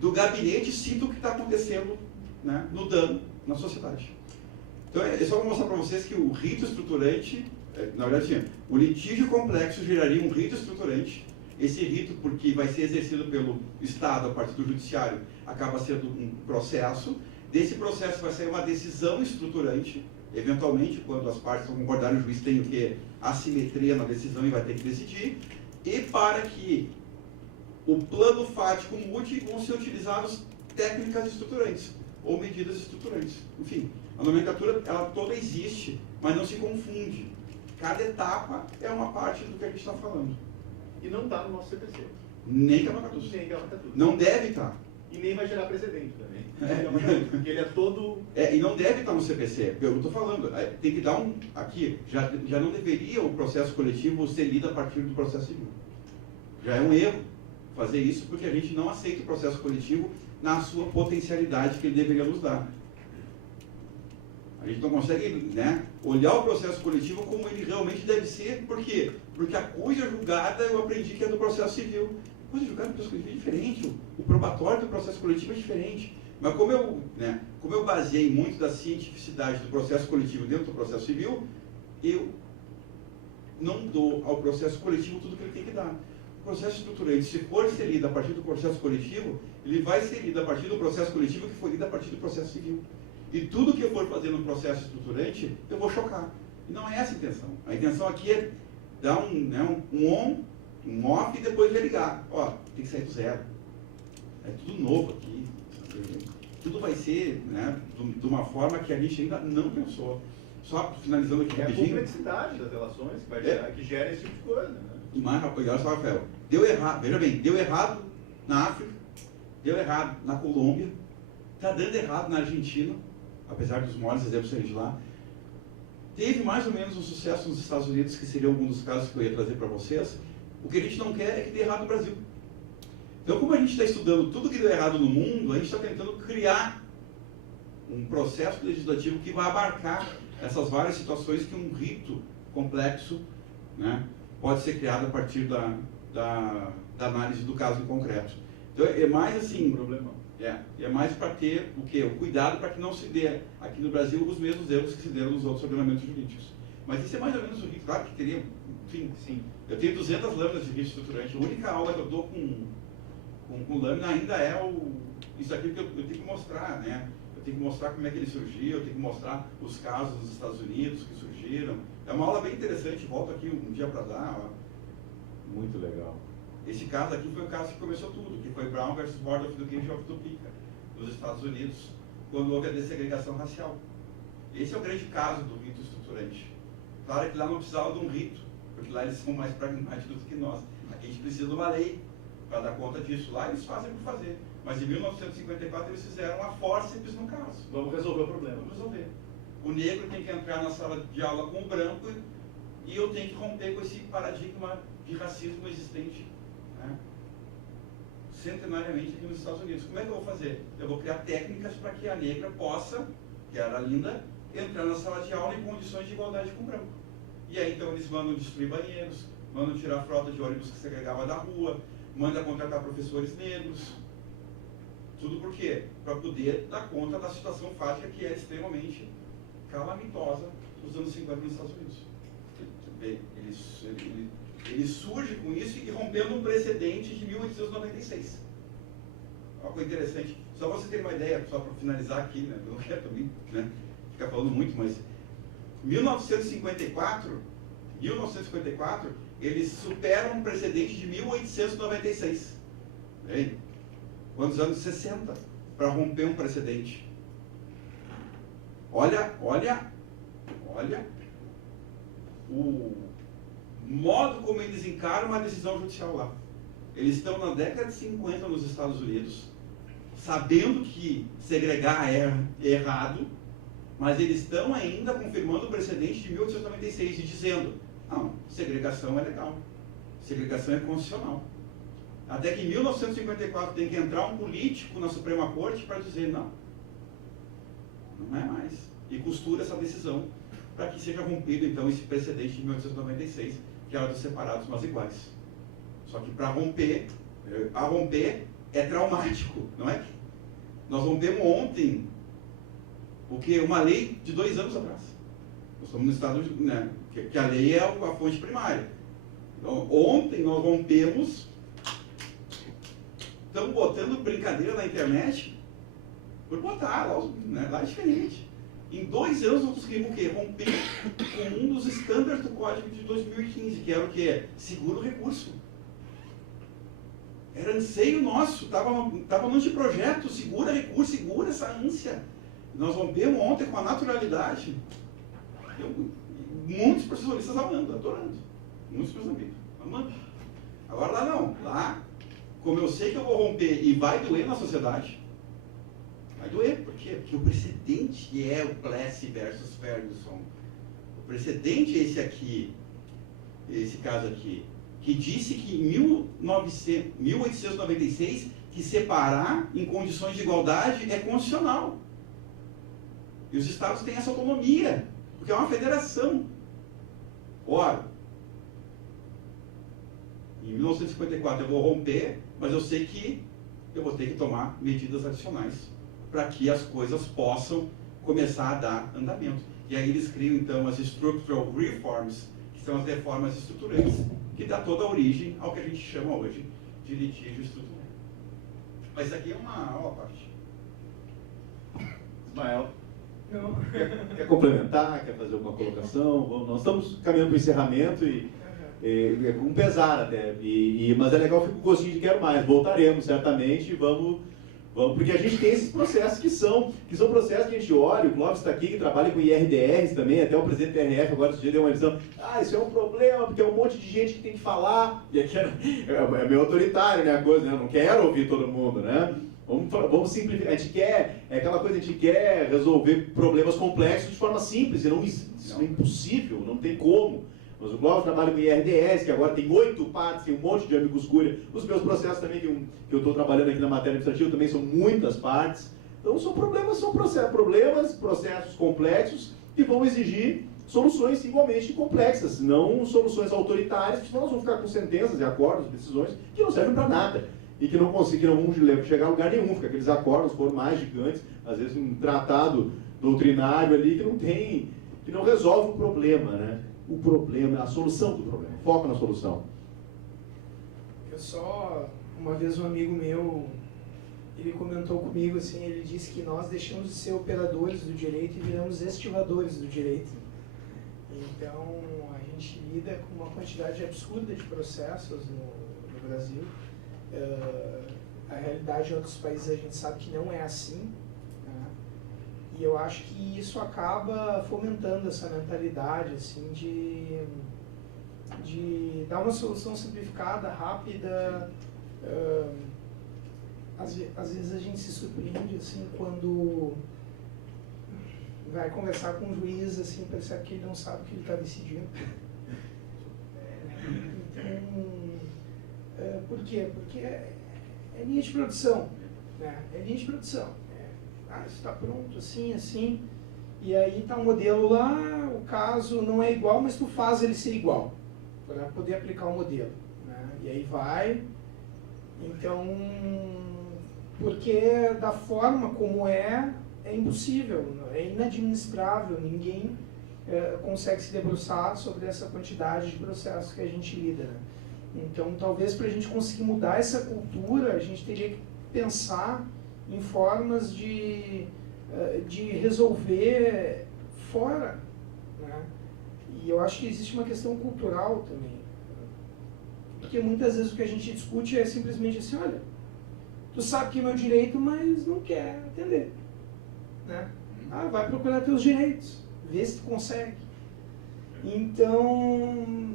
do gabinete sinta o que está acontecendo, né, no dano na sociedade. Então é só para mostrar para vocês que o rito estruturante, na verdade, assim, o litígio complexo geraria um rito estruturante. Esse rito, porque vai ser exercido pelo Estado a partir do judiciário, acaba sendo um processo. Desse processo vai sair uma decisão estruturante. Eventualmente, quando as partes não concordarem, o juiz tem o que? Assimetria na decisão e vai ter que decidir. E para que o plano fático mude, vão ser utilizadas técnicas estruturantes ou medidas estruturantes. Enfim, a nomenclatura ela toda existe, mas não se confunde. Cada etapa é uma parte do que a gente está falando. E não está no nosso CPC. Nem Cavacatuça. Nem Cavacatuça. Não deve estar. E nem vai gerar precedente também. Porque ele é todo... E não deve estar no CPC, eu estou falando. Tem que dar um... Aqui, já não deveria o processo coletivo ser lido a partir do processo civil. Já é um erro fazer isso, porque a gente não aceita o processo coletivo na sua potencialidade que ele deveria nos dar. A gente não consegue, né, olhar o processo coletivo como ele realmente deve ser. Por quê? Porque a coisa julgada eu aprendi que é do processo civil. A coisa julgada do processo coletivo é diferente. O probatório do processo coletivo é diferente. Mas como eu baseei muito da cientificidade do processo coletivo dentro do processo civil, eu não dou ao processo coletivo tudo o que ele tem que dar. O processo estruturante, se for ser lido a partir do processo coletivo, ele vai ser lido a partir do processo coletivo que foi lido a partir do processo civil. E tudo que eu for fazer no processo estruturante, eu vou chocar. E não é essa a intenção. A intenção aqui é dar um on, um off e depois ligar. Ó, tem que sair do zero. É tudo novo aqui. Tudo vai ser, né, de uma forma que a gente ainda não pensou. Só finalizando aqui rapidinho. É a complexidade das relações que vai gerar, que gera esse tipo de coisa, né? E mais rapaz, olha só, Rafael. Deu errado, veja bem, deu errado na África, deu errado na Colômbia, está dando errado na Argentina, apesar dos maiores exemplos serem de lá. Teve mais ou menos um sucesso nos Estados Unidos, que seria algum dos casos que eu ia trazer para vocês. O que a gente não quer é que dê errado no Brasil. Então, como a gente está estudando tudo que deu errado no mundo, a gente está tentando criar um processo legislativo que vai abarcar essas várias situações que um rito complexo, né, pode ser criado a partir da análise do caso em concreto. Então, é mais assim... Problemão. É mais para ter o quê? O cuidado para que não se dê aqui no Brasil os mesmos erros que se deram nos outros ordenamentos jurídicos. Mas isso é mais ou menos o rito. Claro que teria, enfim, Sim. eu tenho 200 lâminas de rito estruturante. A única aula que eu dou com lâmina ainda é isso aqui que eu tenho que mostrar, né? Eu tenho que mostrar como é que ele surgiu, eu tenho que mostrar os casos dos Estados Unidos que surgiram. É uma aula bem interessante, volto aqui um dia para dar. Ó. Muito legal. Esse caso aqui foi o caso que começou tudo, que foi Brown versus Board of Education of Topeka, nos Estados Unidos, quando houve a dessegregação racial. Esse é o grande caso do rito estruturante. Claro que lá não precisava de um rito, porque lá eles são mais pragmáticos do que nós. Aqui a gente precisa de uma lei para dar conta disso. Lá eles fazem por fazer. Mas em 1954 eles fizeram uma fórceps no caso. Vamos resolver o problema. Vamos resolver. O negro tem que entrar na sala de aula com o branco e eu tenho que romper com esse paradigma de racismo existente, né, centenariamente aqui nos Estados Unidos. Como é que eu vou fazer? Eu vou criar técnicas para que a negra possa, que era linda, entrar na sala de aula em condições de igualdade com o branco. E aí então eles mandam destruir banheiros, mandam tirar a frota de ônibus que segregava da rua, mandam contratar professores negros. Tudo por quê? Para poder dar conta da situação fática que é extremamente calamitosa nos anos 50 nos Estados Unidos. Ele surge com isso e rompendo um precedente de 1896. Uma coisa interessante. Só para você ter uma ideia, só para finalizar aqui, né? Eu não quero também, né, ficar falando muito, mas 1954, eles superam um precedente de 1896. Bem, quantos anos? 60, para romper um precedente. Olha o modo como eles encaram uma decisão judicial lá. Eles estão na década de 50 nos Estados Unidos, sabendo que segregar é errado, mas eles estão ainda confirmando o precedente de 1896 e dizendo, não, segregação é legal, segregação é constitucional. Até que em 1954 tem que entrar um político na Suprema Corte para dizer, não é mais. E costura essa decisão para que seja rompido, então, esse precedente de 1896, que era dos separados, mas iguais. Só que para romper, a romper é traumático, não é? Nós rompemos ontem uma lei de 2 anos atrás. Nós estamos no estado, né, que a lei é a fonte primária. Então, ontem nós rompemos, estamos botando brincadeira na internet por botar, lá é diferente. Em 2 anos nós conseguimos o quê? Romper com um dos estándares do Código de 2015, que era o quê? Seguro recurso. Era anseio nosso, estava no anteprojeto, segura recurso, segura essa ânsia. Nós rompemos ontem com a naturalidade. Muitos processualistas amando, adorando. Muitos meus amigos, amando. Agora lá não. Lá, como eu sei que eu vou romper e vai doer na sociedade, vai doer. Por quê? Porque o precedente é o Plessy versus Ferguson. O precedente é esse aqui, esse caso aqui, que disse que em 1896, que separar em condições de igualdade é constitucional. E os estados têm essa autonomia, porque é uma federação. Ora, em 1954 eu vou romper, mas eu sei que eu vou ter que tomar medidas adicionais para que as coisas possam começar a dar andamento. E aí eles criam, então, as Structural Reforms, que são as reformas estruturantes, que dá toda a origem ao que a gente chama hoje de litígio estrutural. Mas isso aqui é uma aula à parte. Ismael, Não. quer complementar? Quer fazer alguma colocação? Nós estamos caminhando para o encerramento e com pesar até. Mas é legal, fica com o gostinho de quero mais. Voltaremos certamente e vamos, porque a gente tem esses processos que são processos que a gente olha. O Clóvis está aqui, que trabalha com IRDRs também, até o presidente do TRF agora esse dia deu uma visão, isso é um problema, porque é um monte de gente que tem que falar, e aqui é meio autoritário, né, a coisa, né? Eu não quero ouvir todo mundo, né? Vamos simplificar, a gente quer, é aquela coisa, a gente quer resolver problemas complexos de forma simples, e isso é impossível, não tem como. Mas o Clóvis trabalha com IRDS, que agora tem 8 partes, tem um monte de amigos cúria. Os meus processos também, que eu estou trabalhando aqui na matéria administrativa, também são muitas partes. Então são processos complexos que vão exigir soluções igualmente complexas, não soluções autoritárias, porque senão nós vamos ficar com sentenças e acordos, decisões que não servem para nada. E que não vão chegar a lugar nenhum, fica aqueles acordos formais gigantes, às vezes um tratado doutrinário ali que não resolve o problema, né? O problema, a solução do problema, foco na solução. Uma vez um amigo meu, ele comentou comigo assim, ele disse que nós deixamos de ser operadores do direito e viramos estivadores do direito. Então, a gente lida com uma quantidade absurda de processos no Brasil. A realidade em outros países a gente sabe que não é assim, né? E eu acho que isso acaba fomentando essa mentalidade assim, de dar uma solução simplificada, rápida. Às vezes a gente se surpreende assim, quando vai conversar com um juiz, assim, percebe que ele não sabe o que ele está decidindo. Então, por quê? Porque é linha de produção, né? É linha de produção. Isso está pronto, assim, e aí está um modelo lá, o caso não é igual, mas tu faz ele ser igual, para poder aplicar o modelo, né? E aí vai, então, porque da forma como é impossível, é inadministrável, ninguém consegue se debruçar sobre essa quantidade de processos que a gente lida, né? Então, talvez para a gente conseguir mudar essa cultura, a gente teria que pensar em formas de resolver fora, né? E eu acho que existe uma questão cultural também, porque muitas vezes o que a gente discute é simplesmente assim, olha, tu sabe que é meu direito, mas não quer atender, né? Vai procurar teus direitos, vê se tu consegue. Então,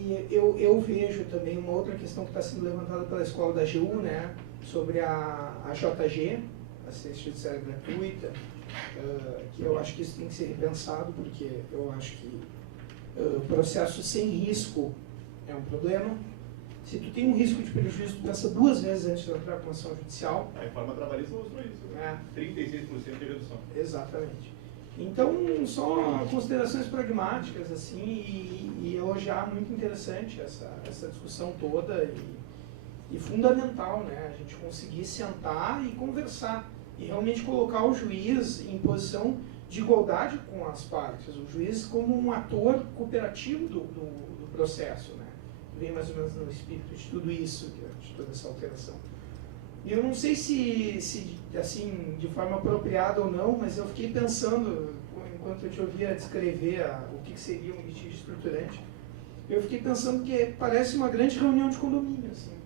E eu vejo também uma outra questão que está sendo levantada pela escola da AGU, né, sobre a JG, assistência judiciária gratuita, que eu acho que isso tem que ser repensado, porque eu acho que processo sem risco é um problema. Se tu tem um risco de prejuízo, tu pensa 2 vezes antes de entrar com ação judicial. A reforma trabalhista mostrou isso, né? 36% de redução. Exatamente. Então, só considerações pragmáticas, assim, e elogiar, muito interessante essa discussão toda e fundamental, né? A gente conseguir sentar e conversar e realmente colocar o juiz em posição de igualdade com as partes, o juiz como um ator cooperativo do processo, né? Vem mais ou menos no espírito de tudo isso, de toda essa alteração. E eu não sei se assim, de forma apropriada ou não, mas eu fiquei pensando, enquanto eu te ouvia descrever o que seria um litígio estruturante, eu fiquei pensando que parece uma grande reunião de condomínio, assim.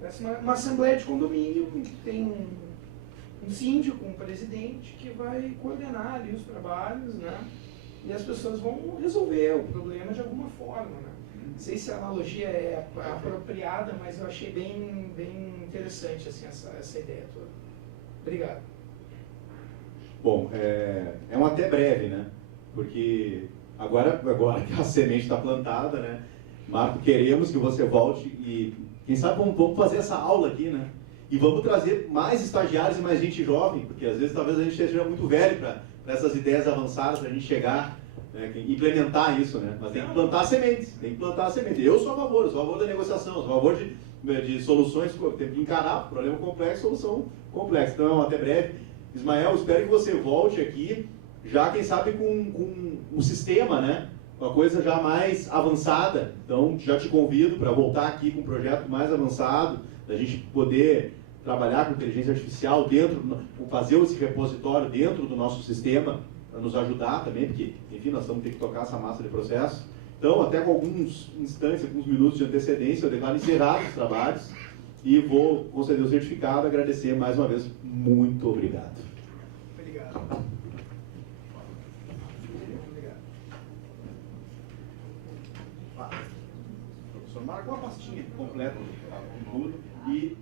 Parece uma assembleia de condomínio, que tem um síndico, um presidente, que vai coordenar ali os trabalhos, né? E as pessoas vão resolver o problema de alguma forma, né? Não sei se a analogia é apropriada, mas eu achei bem interessante assim, essa ideia toda. Obrigado. Bom, é um até breve, né? Porque agora que a semente está plantada, né? Marco, queremos que você volte e, quem sabe, vamos fazer essa aula aqui, né? E vamos trazer mais estagiários e mais gente jovem, porque às vezes talvez a gente esteja muito velho para essas ideias avançadas, para a gente chegar, né, implementar isso, né? Mas tem que plantar sementes, Eu sou a favor da negociação, sou a favor de soluções, tem que encarar problema complexo, solução complexa. Então é um até breve. Ismael, espero que você volte aqui, já quem sabe com um sistema, né? Uma coisa já mais avançada. Então já te convido para voltar aqui com um projeto mais avançado, da gente poder trabalhar com inteligência artificial fazer esse repositório dentro do nosso sistema, para nos ajudar também, porque, enfim, nós vamos ter que tocar essa massa de processo. Então, até com alguns instantes, alguns minutos de antecedência, eu declaro encerrados os trabalhos e vou conceder o certificado, agradecer mais uma vez. Muito obrigado. Obrigado. Obrigado. O professor marca uma pastinha completa com tudo e